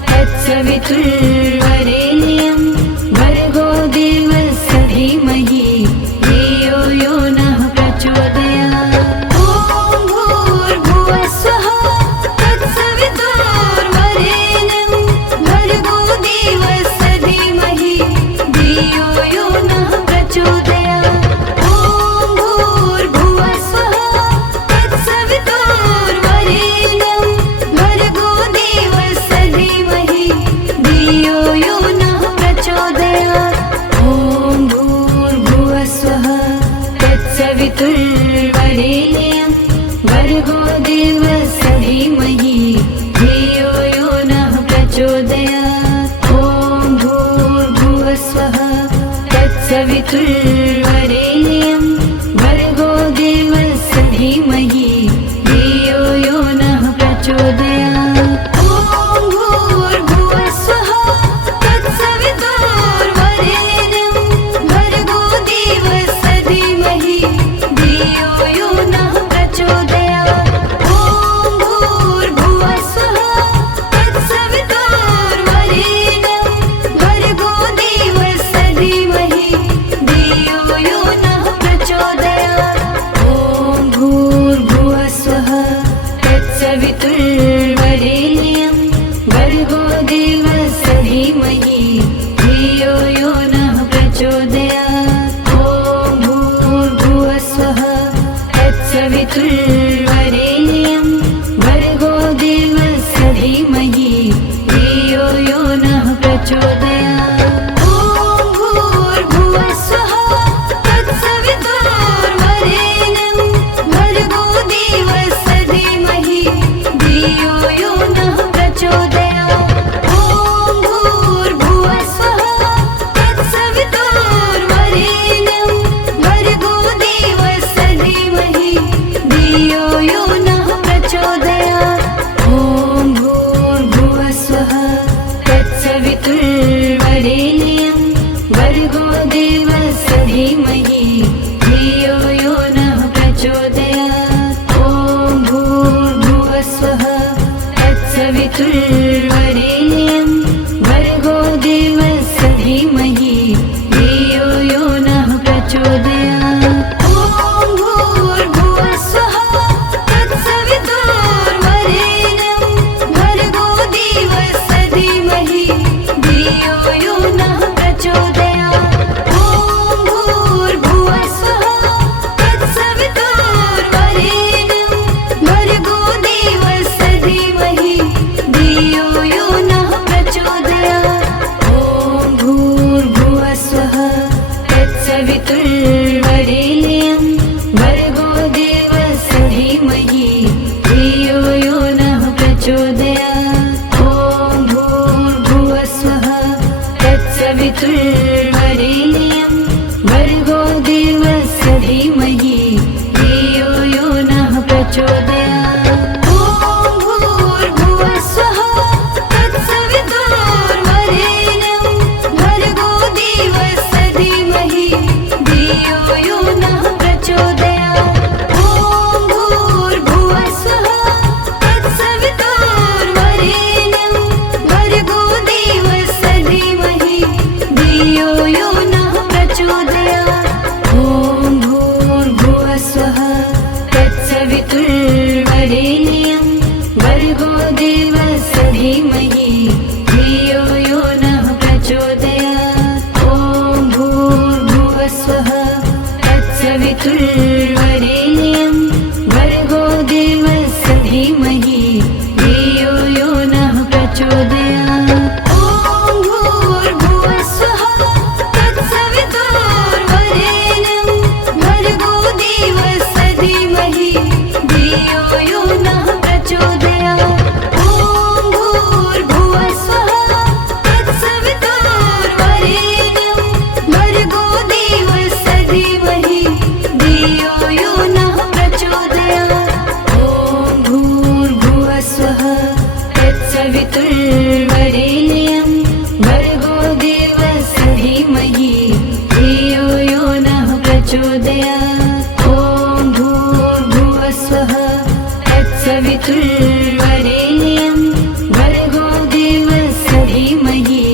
तत्सवितुर्वरेण्यं भर्गो देवस्य धीमहि धियो यो नः प्रचोदयात्। ॐ भूर्भुवः स्वः तत्सवितुर्वरेण्यं भर्गो देवस्य धीमहि धियो यो नः प्रचोदयात्। ॐ भूर्भुवः स्वः तत्सवितुर्वरेण्यं भर्गो देवस्य धीमहि धियो यो नः प्रचोदयात्। ॐ भूर्भुवः स्वः तत्सवितुर्वरेण्यं भर्गो देवस्य धीमहि धियो यो नः प्रचोदयात्। ॐ भूर्भुवः स्वः तत्सवितुर्वरेण्यं भर्गो देवस्य धीमहि धियो यो नः प्रचोदयात्। ॐ भूर्भुवः स्वः तत्सवितुर्वरेण्यं भर्गो देवस्य धीमहि धियो यो नः प्रचोदयात्। ॐ भूर्भुवः स्वः तत्सवितुर्वरेण्यं भर्गो देवस्य धीमहि धियो यो नः प्रचोदयात्। ॐ भूर्भुवः स्वः तत्सवितुर्वरेण्यं भर्गो देवस्य धीमहि धियो यो नः प्रचोदयात्। ॐ भूर्भुवः स्वः तत्सवितुर्वरेण्यं भर्गो देवस्य धीमहि धियो यो नः प्रचोदयात्। ॐ भूर्भुवः स्वः तत्सवितुर्वरेण्यं भर्गो देवस्य धीमहि धियो यो नः प्रचोदयात्। ॐ भूर्भुवः स्वः तत्सवितुर्वरेण्यं भर्गो देवस्य धीमहि धियो यो नः प्रचोदयात्। ॐ भूर्भुवः स्वः तत्सवितुर्वरेण्यं भर्गो देवस्य धीमहि धियो यो नः प्रचोदयात्। ॐ भूर्भुवः स्वः तत्सवितुर्वरेण्यं भर्गो देवस्य धीमहि धियो यो नः प्रचोदयात्। ॐ भूर्भुवः स्वः तत्सवितुर्वरेण्यं भर्गो देवस्य धीमहि धियो यो नः प्रचोदयात्। ॐ भूर्भुवः स्वः तत्सवितुर्वरेण्यं भर्गो देवस्य धीमहि धियो यो नः प्रचोदयात्। ॐ भूर्भुवः स्वः तत्सवितुर्वरेण्यं भर्गो देवस्य धीमहि धियो यो नः प्रचोदयात्। ॐ भूर्भुवः स्वः तत्सवितुर्वरेण्यं भर्गो देवस्य धीमहि धियो यो नः प्रचोदयात्। ॐ भूर्भुवः स्वः तत्सवितुर्वरेण्यं भर्गो देवस्य धीमहि धियो यो नः प्रचोदयात्। ॐ भूर्भुवः स्वः तत्सवितुर्वरेण्यं भर्गो देवस्य धीमहि धियो तत्सवितुर्वरेण्यं भर्गो देवस्य धीमहि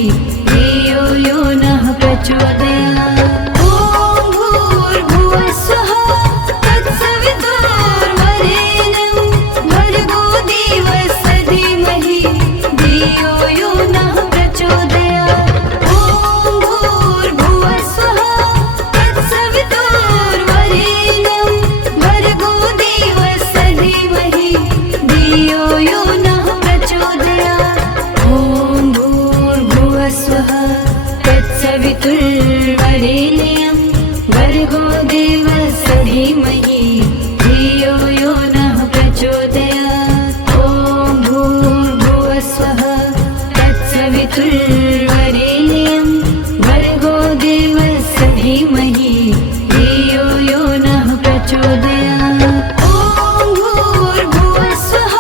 धियो यो नः प्रचोदयात्। ॐ भूर्भुवः स्वः तत्सवितुर्वरेण्यं भर्गो देवस्य धीमहि धियो यो नः प्रचोदयात्। ॐ भूर्भुवः स्वः तत्सवितुर्वरेण्यं भर्गो देवस्य धीमहि धियो यो नः प्रचोदयात्। ॐ भूर्भुवः स्वः तत्सवितुर्वरेण्यं भर्गो देवस्य धीमहि धियो यो नः प्रचोदयात्। ॐ भूर्भुवः स्वः तत्सवितुर्वरेण्यं भर्गो देवस्य धीमहि धियो यो नः प्रचोदयात्। ॐ भूर्भुवः स्वः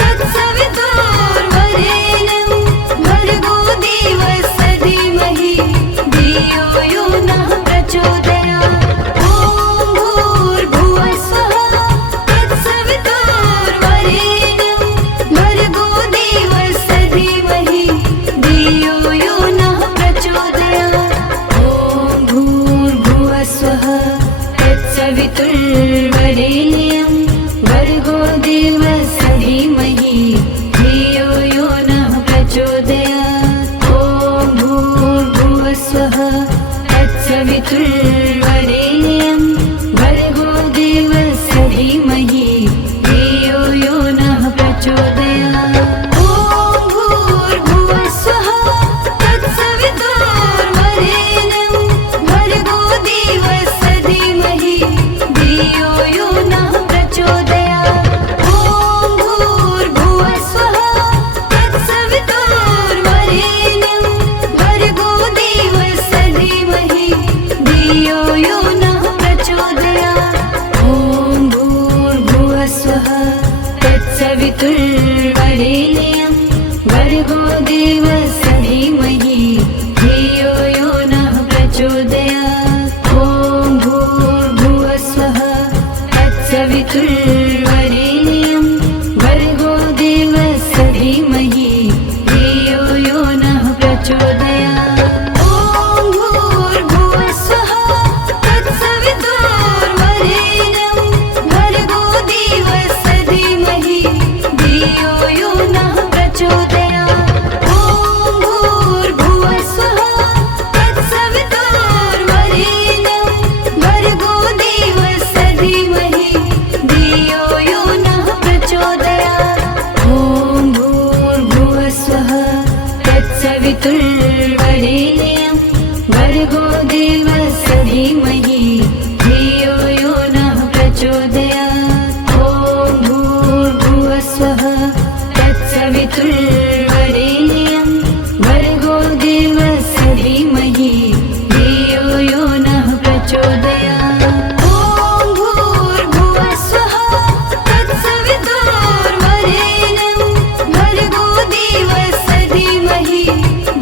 तत्सवितुर्वरेण्यं भर्गो देवस्य धीमहि धियो यो नः प्रचोदयात्। ॐ भूर्भुवः स्वः तत्सवितुर्वरेण्यं भर्गो देवस्य धीमहि धियो यो नः प्रचोदयात्। ॐ भूर्भुवः स्वः तत्सवितुर्वरेण्यं भर्गो देवस्य धीमहि धियो यो नः प्रचोदयात्। ॐ भूर्भुवः स्वः तत्सवितुर्वरेण्यं भर्गो देवस्य धीमहि धियो यो नः प्रचोदयात्। ॐ भूर्भुवः स्वः तत्सवितुर्वरेण्यं भर्गो देवस्य धीमहि धियो यो नः प्रचोदयात्। ॐ भूर्भुवः स्वः तत्सवितुर्वरेण्यं भर्गो देवस्य धीमहि धियो यो नः प्रचोदयात्। ॐ भूर्भुवः स्वः तत्सवितुर्वरेण्यं भर्गो देवस्य धीमहि धियो यो नः प्रचोदयात्। ॐ भूर्भुवः स्वः तत्सवितुर्वरेण्यं भर्गो देवस्य धीमहि धियो यो नः प्रचोदयात्। ॐ भूर्भुवः स्वः तत्सवितुर्वरेण्यं भर्गो देवस्य धीमहि धियो यो नः प्रचोदयात्। ॐ भूर्भुवः स्वः तत्सवितुर्वरेण्यं भर्गो देवस्य धीमहि धियो यो नः प्रचोदयात्। ॐ भूर्भुवः स्वः तत्सवितुर्वरेण्यं भर्गो देवस्य धीमहि धियो यो नः प्रचोदयात्। ॐ भूर्भुवः स्वः तत्सवितुर्वरेण्यं भर्गो देवस्य धीमहि धियो यो नः प्रचोदयात्। ॐ भूर्भुवः स्वः तत्सवितुर्वरेण्यं भर्गो देवस्य धीमहि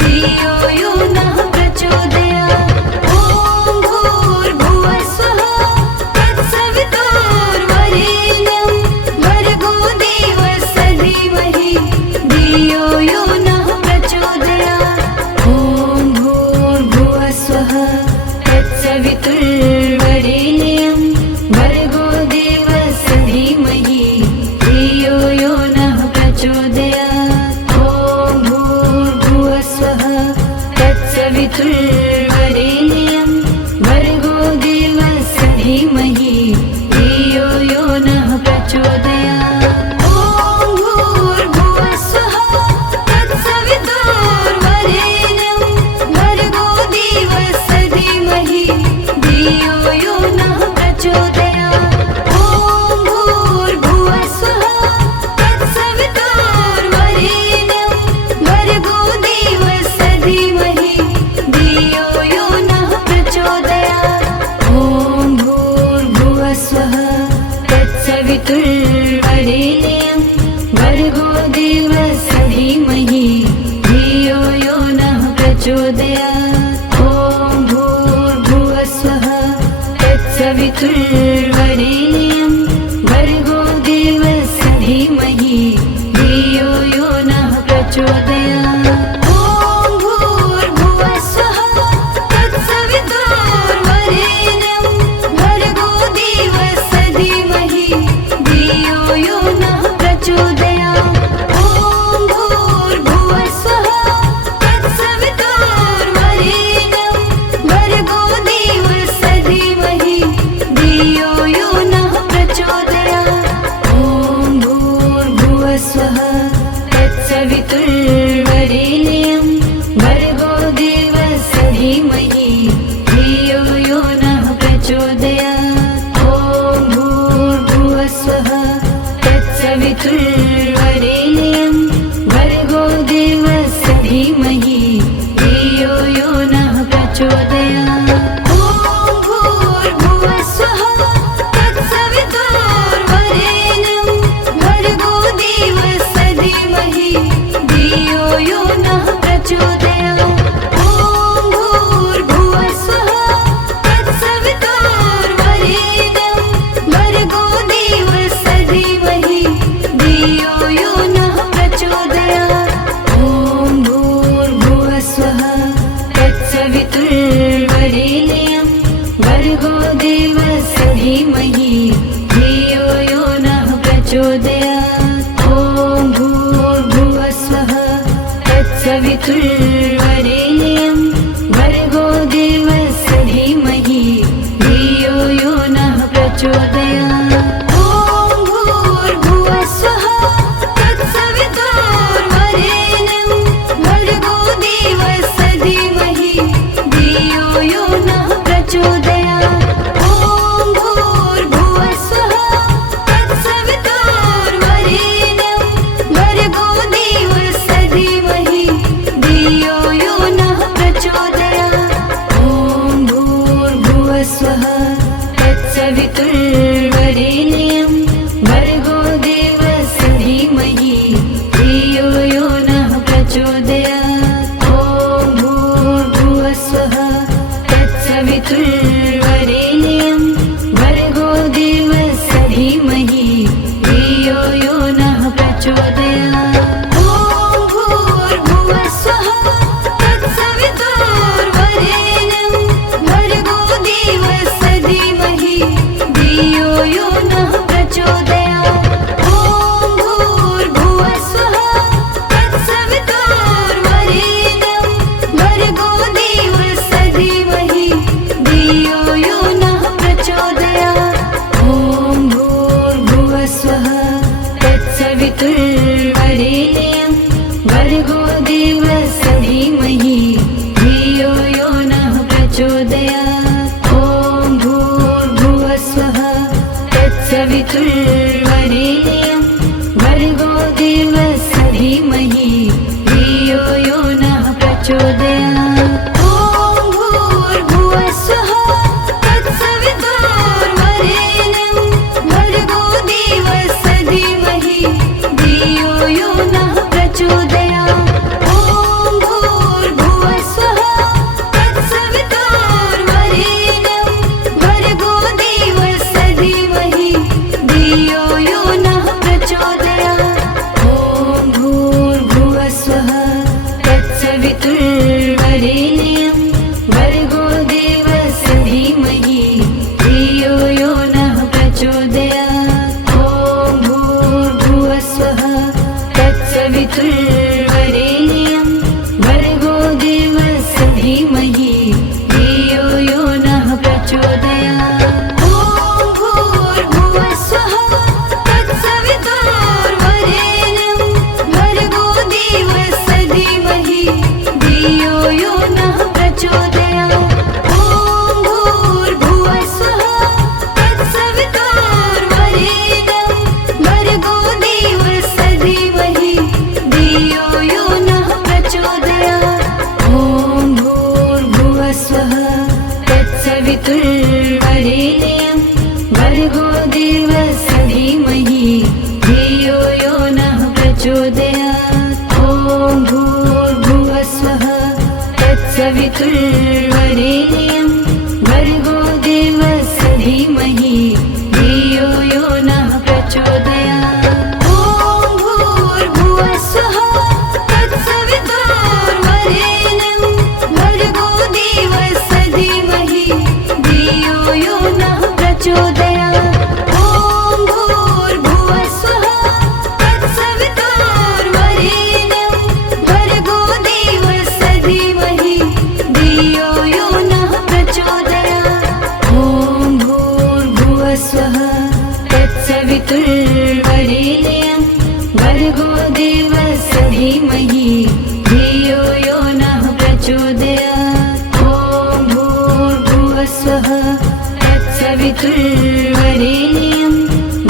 धियो यो नः प्रचोदयात्। ॐ भूर्भुवः स्वः तत्सवितुर्वरेण्यं भर्गो देवस्य धीमहि धियो यो नः प्रचोदयात्। ॐ भूर्भुवः स्वः तत्सवितुर्वरेण्यं भर्गो देवस्य धीमहि धियो यो नः प्रचोदयात्। ॐ भूर्भुवः स्वः तत्सवितुर्वरेण्यं भर्गो देवस्य धीमहि धियो यो नः प्रचोदयात्। ॐ भूर्भुवः स्वः तत्सवितुर्वरेण्यं भर्गो देवस्य धीमहि धियो यो नः प्रचोदयात्। ॐ भूर्भुवः स्वः तत्सवितुर्वरेण्यं भर्गो देवस्य धीमहि धियो यो नः प्रचोदयात्। ॐ भूर्भुवः स्वः तत्सवितुर्वरेण्यं भर्गो देवस्य धीमहि धियो यो नः प्रचोदयात्। ॐ भूर्भुवः स्वः तत्सवितुर्वरेण्यं भर्गो देवस्य धीमहि प्रचोदयात्। ॐ भूर्भुवः स्वः तत्सवितुर्वरेण्यं भर्गो देवस्य धीमहि धियो यो नः प्रचोदयात्। ॐ भूर्भुवः स्वः तत्सवितुर्वरेण्यं भर्गो देवस्य धीमहि धियो यो नः प्रचोदयात्। ॐ भूर्भुवः स्वः तत्सवितुर्वरेण्यं भर्गो देवस्य धीमहि धियो यो नः प्रचोदयात्। ॐ भूर्भुवः स्वः तत्सवितुर्वरेण्यं भर्गो देवस्य धीमहि धियो यो नः प्रचोदयात्। ॐ भूर्भुवः स्वः तत्सवितुर्वरेण्यं भर्गो देवस्य धीमहि धियो यो नः प्रचोदयात्। ॐ भूर्भुवः स्वः तत्सवितुर्वरेण्यं भर्गो देवस्य धीमहि धियो यो नः प्रचोदयात्। ॐ भूर्भुवः स्वः तत्सवितुर्वरेण्यं भर्गो देवस्य धीमहि धियो यो नः प्रचोदयात्। ॐ भूर्भुवः स्वः तत्सवितुर्वरेण्यं भर्गो देवस्य धीमहि धियो यो नः प्रचोदयात्। ॐ भूर्भुवः स्वः तत्सवितुर्वरेण्यं भर्गो देवस्य धीमहि धियो यो नः प्रचोदयात्। ॐ भूर्भुवः स्वः तत्सवितुर्वरेण्यं भर्गो देवस्य धीमहि धियो यो नः प्रचोदयात्। ॐ भूर्भुवः स्वः तत्सवितुर्वरेण्यं भर्गो देवस्य धीमहि धियो यो नः प्रचोदयात्। ॐ भूर्भुवः स्वः तत्सवितुर्वरेण्यं भर्गो देवस्य धीमहि धियो यो नः प्रचोदयात्। ॐ भूर्भुवः स्वः तत्सवितुर्वरेण्यं भर्गो देवस्य धीमहि धियो यो नः प्रचोदयात्। ॐ भूर्भुवः स्वः तत्सवितुर्वरेण्यं भर्गो देवस्य धीमहि धियो यो नः प्रचोदयात्। ॐ भूर्भुवः स्वः तत्सवितुर्वरेण्यं भर्गो देवस्य धीमहि धियो यो नः प्रचोदयात्। ॐ भूर्भुवः स्वः तत्सवितुर्वरेण्यं भर्गो देवस्य धीमहि धियो यो नः प्रचोदयात्। ॐ भूर्भुवः स्वः तत्सवितुर्वरेण्यं भर्गो देवस्य धीमहि धियो यो नः प्रचोदयात्। ॐ भूर्भुवः स्वः तत्सवितुर्वरेण्यं भर्गो देवस्य धीमहि धियो यो नः प्रचोदयात्। ॐ भूर्भुवः स्वः तत्सवितुर्वरेण्यं भर्गो देवस्य धीमहि धियो यो नः प्रचोदयात्। ॐ भूर्भुवः स्वः तत्सवितुर्वरेण्यं भर्गो देवस्य धीमहि धियो यो नः प्रचोदयात्। ॐ भूर्भुवः स्वः तत्सवितुर्वरेण्यं भर्गो देवस्य धीमहि धियो यो नः प्रचोदयात्। ॐ भूर्भुवः स्वः तत्सवितुर्वरेण्यं भर्गो देवस्य धीमहि धियो यो नः प्रचोदयात्। ॐ भूर्भुवः स्वः तत्सवितुर्वरेण्यं भर्गो देवस्य धीमहि धियो यो नः प्रचोदयात्। ॐ भूर्भुवः स्वः तत्सवितुर्वरेण्यं भर्गो देवस्य धीमहि धियो यो नः प्रचोदयात्। ॐ भूर्भुवः स्वः भर्गो देवस्य धीमहि धियो यो नः प्रचोदयात्। ॐ भूर्भुवस्सुः तत्सवितुर्वरेण्यं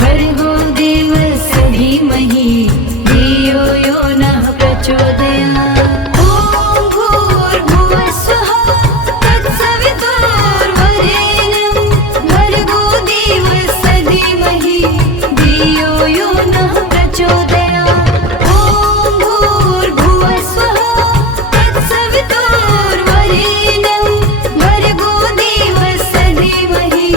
भर्गो देवस्य धीमहि धियो यो नः प्रचोदयात्। ॐ भूर्भुवस्सुः तत्सवितुर्वरेण्यं भर्गो देवस्य धीमहि धियो यो नः प्रचोदयात्। ॐ भूर्भुवस्सुः तत्सवितुर्वरेण्यं भर्गो देवस्य धीमहि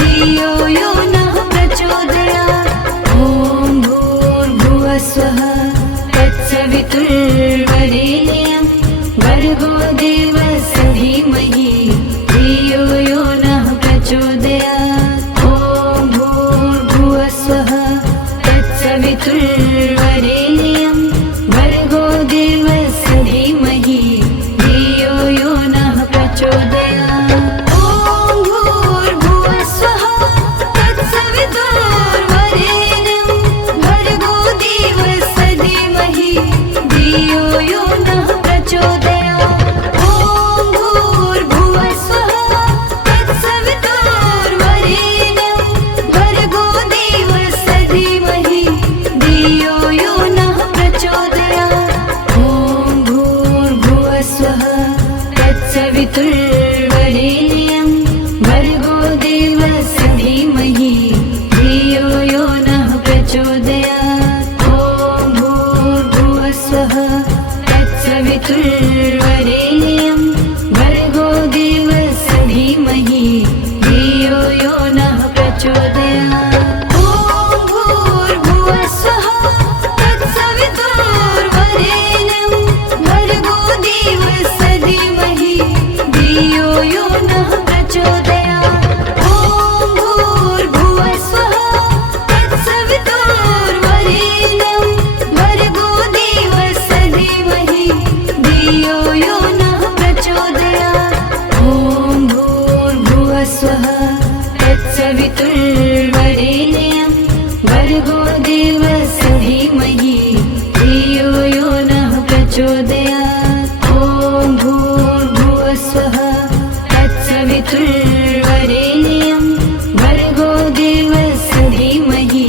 धियो यो नः प्रचोदयात्। ॐ भूर्भुवस्सुः तत्सवितुर्वरेण्यं भर्गो देवस्य धीमहि धियो यो नः प्रचोदयात्। ॐ भूर्भुवस्सुः तत्सवितुर्वरेण्यं भर्गो देवस्य धीमहि धियो यो नः प्रचोदयात्। ॐ भूर्भुवस्सुः तत्सवितुर्वरेण्यं भर्गो देवस्य धीमहि धियो यो नः प्रचोदयात्। ॐ भूर्भुवस्सुः तत्सवितुर्वरेण्यं भर्गो देवस्य धीमहि धियो यो नः प्रचोदयात्। ॐ भूर्भुवस्सुः तत्सवितुर्वरेण्यं भर्गो देवस्य धीमहि धियो यो नः प्रचोदयात्। ॐ भूर्भुवस्सुः तत्सवितुर्वरेण्यं भर्गो देवस्य धीमहि धियो यो नः प्रचोदयात्। ॐ भूर्भुवस्सुः तत्सवितुर्वरेण्यं भर्गो देवस्य धीमहि धियो यो नः प्रचोदयात्। ॐ भूर्भुवस्सुः तत्सवितुर्वरेण्यं भर्गो देवस्य धीमहि धियो यो नः प्रचोदयात्। ॐ भूर्भुवस्सुः तत्सवितुर्वरेण्यं भर्गो देवस्य धीमहि धियो यो नः प्रचोदयात्। ॐ भूर्भुवस्सुः तत्सवितुर्वरेण्यं भर्गो देवस्य धीमहि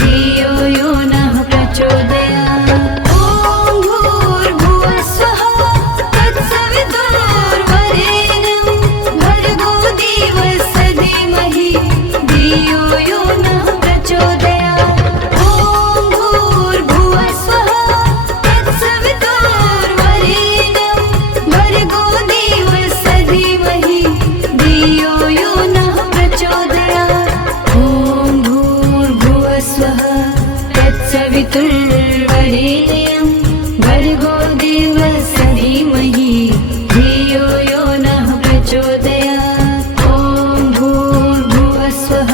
धियो यो नः प्रचोदयात्। ॐ भूर्भुवस्सुः तत्सवितुर्वरेण्यं भर्गो देवस्य धीमहि धियो यो नः प्रचोदयात्। ॐ भूर्भुवस्सुः तत्सवितुर्वरेण्यं भर्गो देवस्य धीमहि धियो यो नः प्रचोदयात्। ॐ भूर्भुवस्सुः तत्सवितुर्वरेण्यं भर्गो देवस्य धीमहि धियो यो नः प्रचोदयात्। ॐ भूर्भुवस्सुः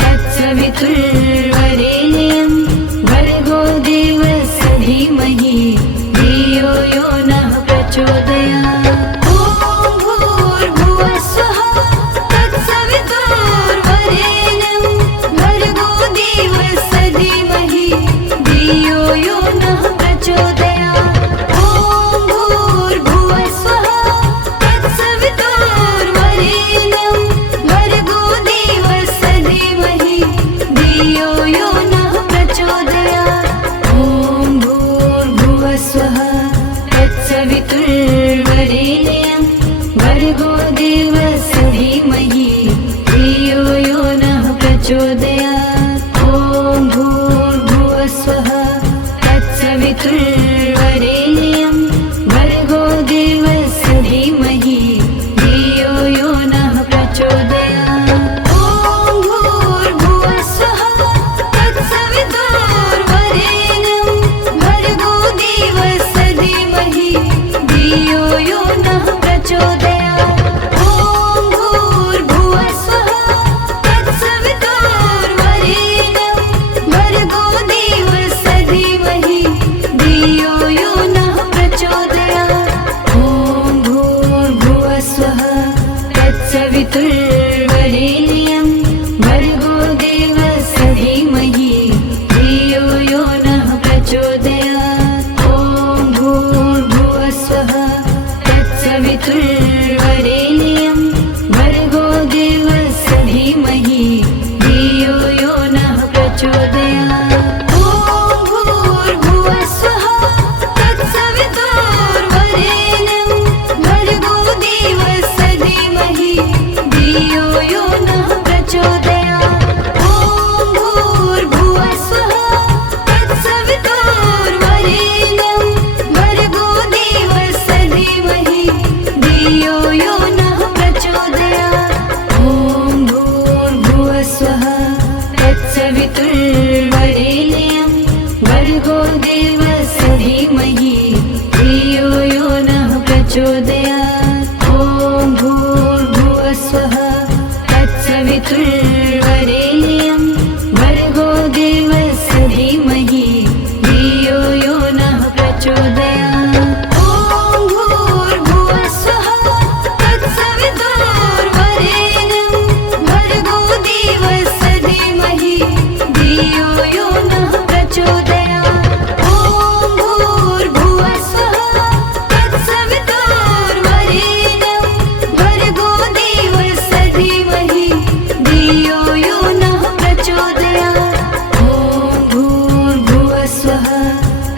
तत्सवितुर्वरेण्यं भर्गो देवस्य धीमहि धियो यो नः प्रचोदयात्। ॐ भूर्भुवस्सुः तत्सवितुर्वरेण्यं भर्गो देवस्य धीमहि धियो यो नः प्रचोदयात्। ॐ भूर्भुवस्सुः तत्सवितुर्वरेण्यं भर्गो देवस्य धीमहि धियो यो नः प्रचोदयात्। ॐ भूर्भुवस्सुः तत्सवितुर्वरेण्यं भर्गो देवस्य धीमहि धियो यो नः प्रचोदयात्। ॐ भूर्भुवस्सुः तत्सवितुर्वरेण्यं भर्गो देवस्य धीमहि धियो यो नः प्रचोदयात्। ॐ भूर्भुवस्सुः तत्सवितुर्वरेण्यं भर्गो देवस्य धीमहि धियो यो नः प्रचोदयात्। ॐ भूर्भुवस्सुः तत्सवितुर्वरेण्यं भर्गो देवस्य धीमहि धियो भर्गो देवस्य धीमहि धियो यो नः प्रचोदयात्। ॐ भूर्भुवस्वः तत्सवितुर्वरेण्यं भर्गो देवस्य धीमहि धियो यो नः प्रचोदयात्। ॐ भूर्भुवस्वः तत्सवितुर्वरेण्यं भर्गो देवस्य धीमहि धियो यो नः प्रचोदयात्। ॐ भूर्भुवस्वः तत्सवितुर्वरेण्यं भर्गो देवस्य धीमहि धियो यो नः प्रचोदयात्। ॐ भूर्भुवस्वः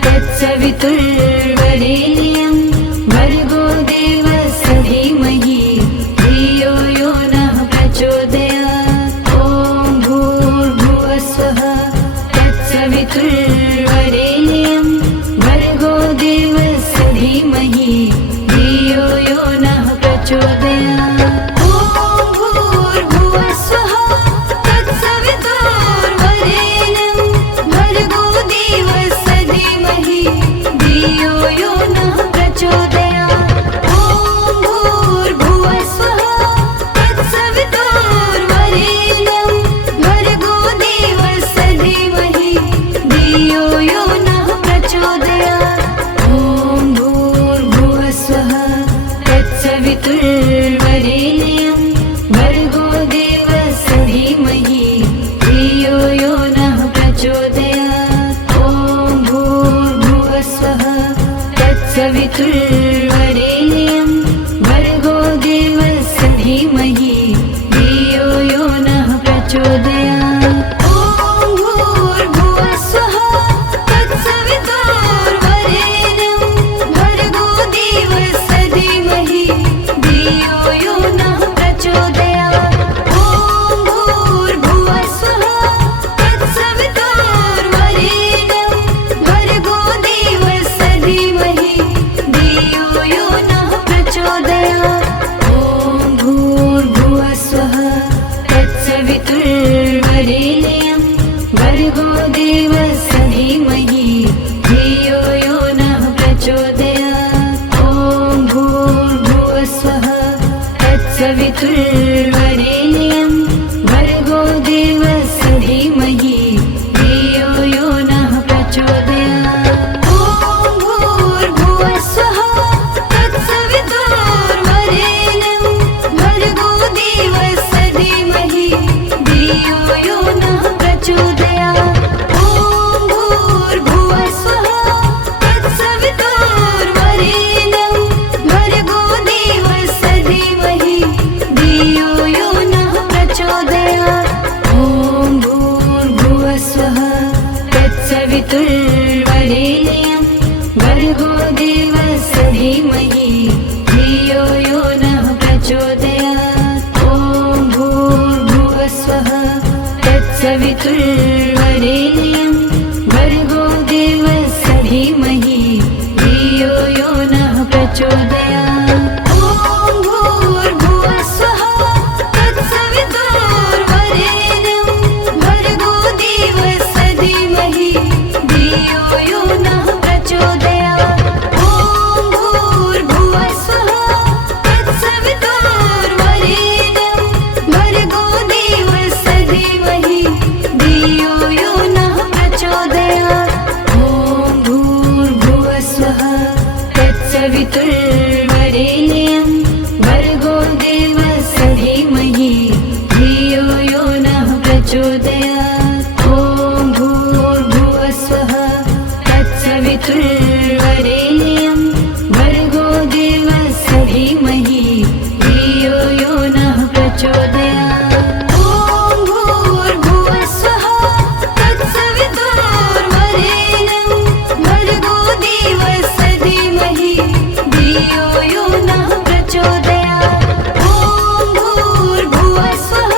तत्सवितुर्वरेण्यं भर्गो देवस्य धीमहि धियो यो नः प्रचोदयात्। ॐ भूर्भुवस्वः तत्सवितुर्वरेण्यं भर्गो देवस्य धीमहि धियो यो नः प्रचोदयात्। ॐ भूर्भुवस्वः तत्सवितुर्वरेण्यं भर्गो देवस्य धीमहि धियो यो नः प्रचोदयात्। ॐ भूर्भुवस्वः तत्सवितुर्वरेण्यं भर्गो देवस्य धीमहि धियो यो नः प्रचोदयात्। ॐ भूर्भुवस्वः तत्सवितुर्वरेण्यं भर्गो देवस्य धीमहि धियो यो नः प्रचोदयात्। ॐ भूर्भुवस्वः तत्सवितुर्वरेण्यं भर्गो देवस्य धीमहि धियो यो नः प्रचोदयात्। ॐ भूर्भुवस्वः तत्सवितुर्वरेण्यं भर्गो देवस्य धीमहि धियो यो नः प्रचोदयात्। ॐ भूर्भुवस्वः तत्सवितुर्वरेण्यं भर्गो देवस्य धीमहि धियो यो नः प्रचोदयात्। ॐ भूर्भुवस्वः तत्सवितुर्वरेण्यं भर्गो देवस्य धीमहि धियो यो नः प्रचोदयात्। ॐ भूर्भुवस्वः तत्सवितुर्वरेण्यं भर्गो देवस्य धीमहि धियो यो नः प्रचोदयात्। ॐ भूर्भुवस्वः तत्सवितुर्वरेण्यं भर्गो देवस्य धीमहि धियो यो नः प्रचोदयात्। ॐ भूर्भुवस्वः तत्सवितुर्वरेण्यं भर्गो देवस्य धीमहि धियो यो नः प्रचोदयात्। ॐ भूर्भुवस्वः तत्सवितुर्वरेण्यं भर्गो देवस्य धीमहि धियो यो नः प्रचोदयात्। ॐ भूर्भुवस्वः तत्सवितुर्वरेण्यं भर्गो देवस्य धीमहि धियो यो नः प्रचोदयात्। ॐ भूर्भुवस्वः तत्सवितुर्वरेण्यं भर्गो देवस्य धीमहि धियो यो नः प्रचोदयात्। ॐ भूर्भुवस्वः तत्सवितुर्वरेण्यं भर्गो देवस्य धीमहि धियो यो नः प्रचोदयात्। ॐ भूर्भुवस्वः तत्सवितुर्वरेण्यं भर्गो देवस्य धीमहि धियो यो नः प्रचोदयात्। ॐ भूर्भुवस्वः तत्सवितुर्वरेण्यं भर्गो देवस्य धीमहि धियो यो नः प्रचोदयात्। ॐ भूर्भुवस्वः तत्सवितुर्वरेण्यं भर्गो देवस्य धीमहि धियो यो नः प्रचोदयात्। ॐ भूर्भुवस्वः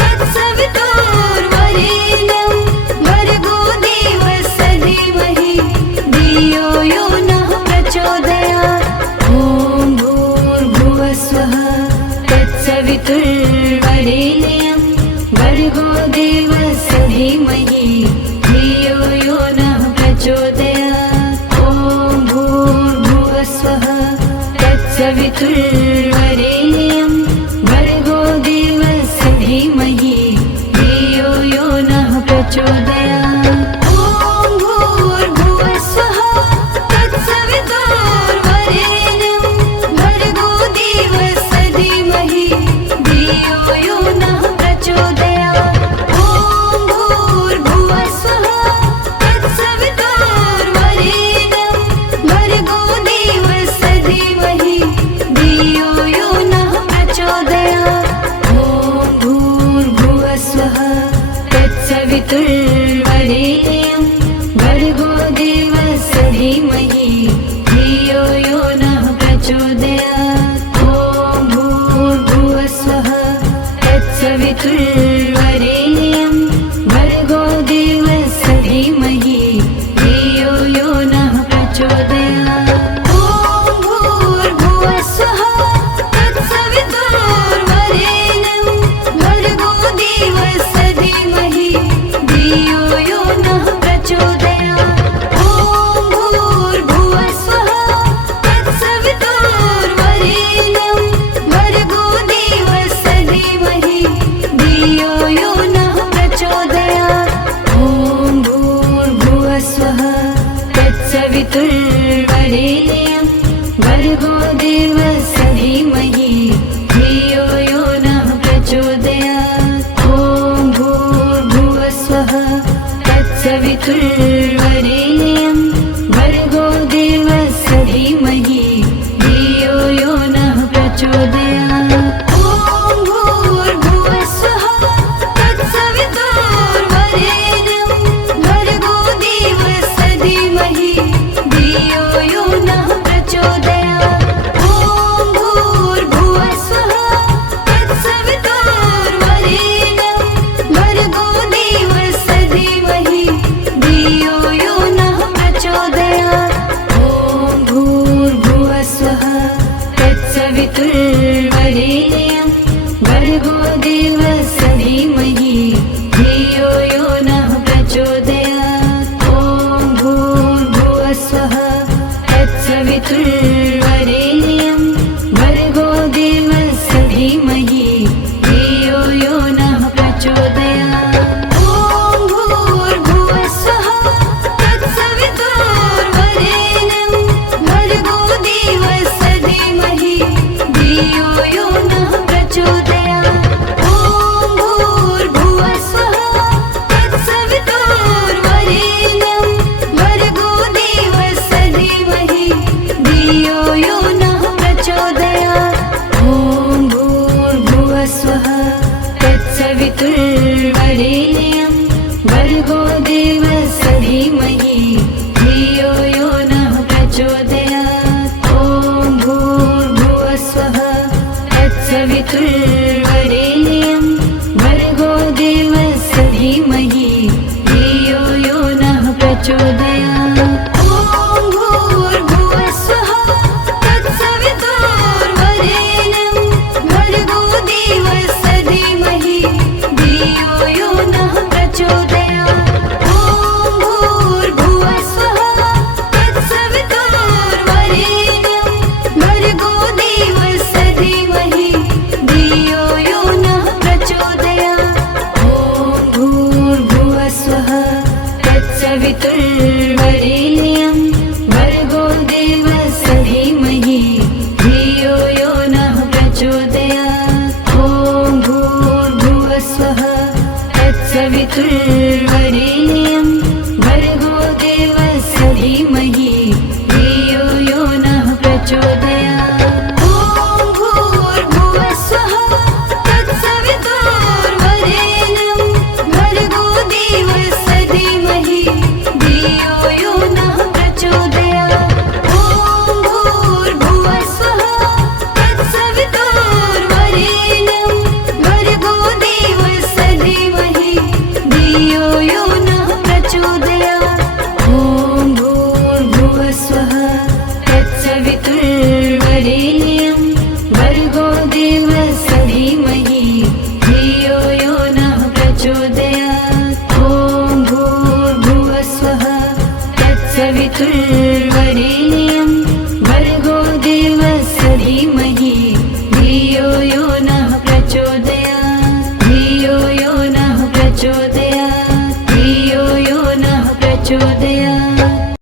तत्सवितुर्वरेण्यं भर्गो देवस्य धीमहि धियो तत्सवितुर्वरेण्यं भर्गो देवस्य धीमहि धियो यो नः प्रचोदयात्। ॐ भूर्भुवस्वः तत्सवितुर्वरेण्यं भर्गो देवस्य धीमहि धियो यो नः प्रचोदयात्। ॐ भूर्भुवस्वः तत्सवितुर्वरेण्यं भर्गो देवस्य धीमहि धियो यो नः प्रचोदयात्। ॐ भूर्भुवस्वः तत्सवितुर्वरेण्यं भर्गो देवस्य धीमहि धियो यो नः प्रचोदयात्। ॐ भूर्भुवस्वः तत्सवितुर्वरेण्यं भर्गो देवस्य धीमहि धियो यो नः प्रचोदयात्। ॐ भूर्भुवस्वः तत्सवितुर्वरेण्यं भर्गो देवस्य धीमहि धियो यो नः प्रचोदयात्। ॐ भूर्भुवस्वः तत्सवितुर्वरेण्यं भर्गो देवस्य धीमहि धियो यो नः प्रचोदयात्। ॐ भूर्भुवस्वः तत्सवितुर्वरेण्यं भर्गो देवस्य धीमहि धियो यो नः प्रचोदयात्। ॐ भूर्भुवस्वः तत्सवितुर्वरेण्यं भर्गो देवस्य धीमहि धियो यो नः प्रचोदयात्। ॐ भूर्भुवस्वः तत्सवितुर्वरेण्यं भर्गो देवस्य धीमहि धियो यो नः प्रचोदयात्। ॐ भूर्भुवस्वः तत्सवितुर्वरेण्यं भर्गो देवस्य धीमहि धियो यो नः प्रचोदयात्। ॐ भूर्भुवस्वः तत्सवितुर्वरेण्यं भर्गो देवस्य धीमहि धियो यो नः प्रचोदयात्। ॐ भूर्भुवस्वः तत्सवितुर्वरेण्यं भर्गो देवस्य धीमहि धियो यो नः प्रचोदयात्। ॐ भूर्भुवस्वः तत्सवितुर्वरेण्यं भर्गो देवस्य धीमहि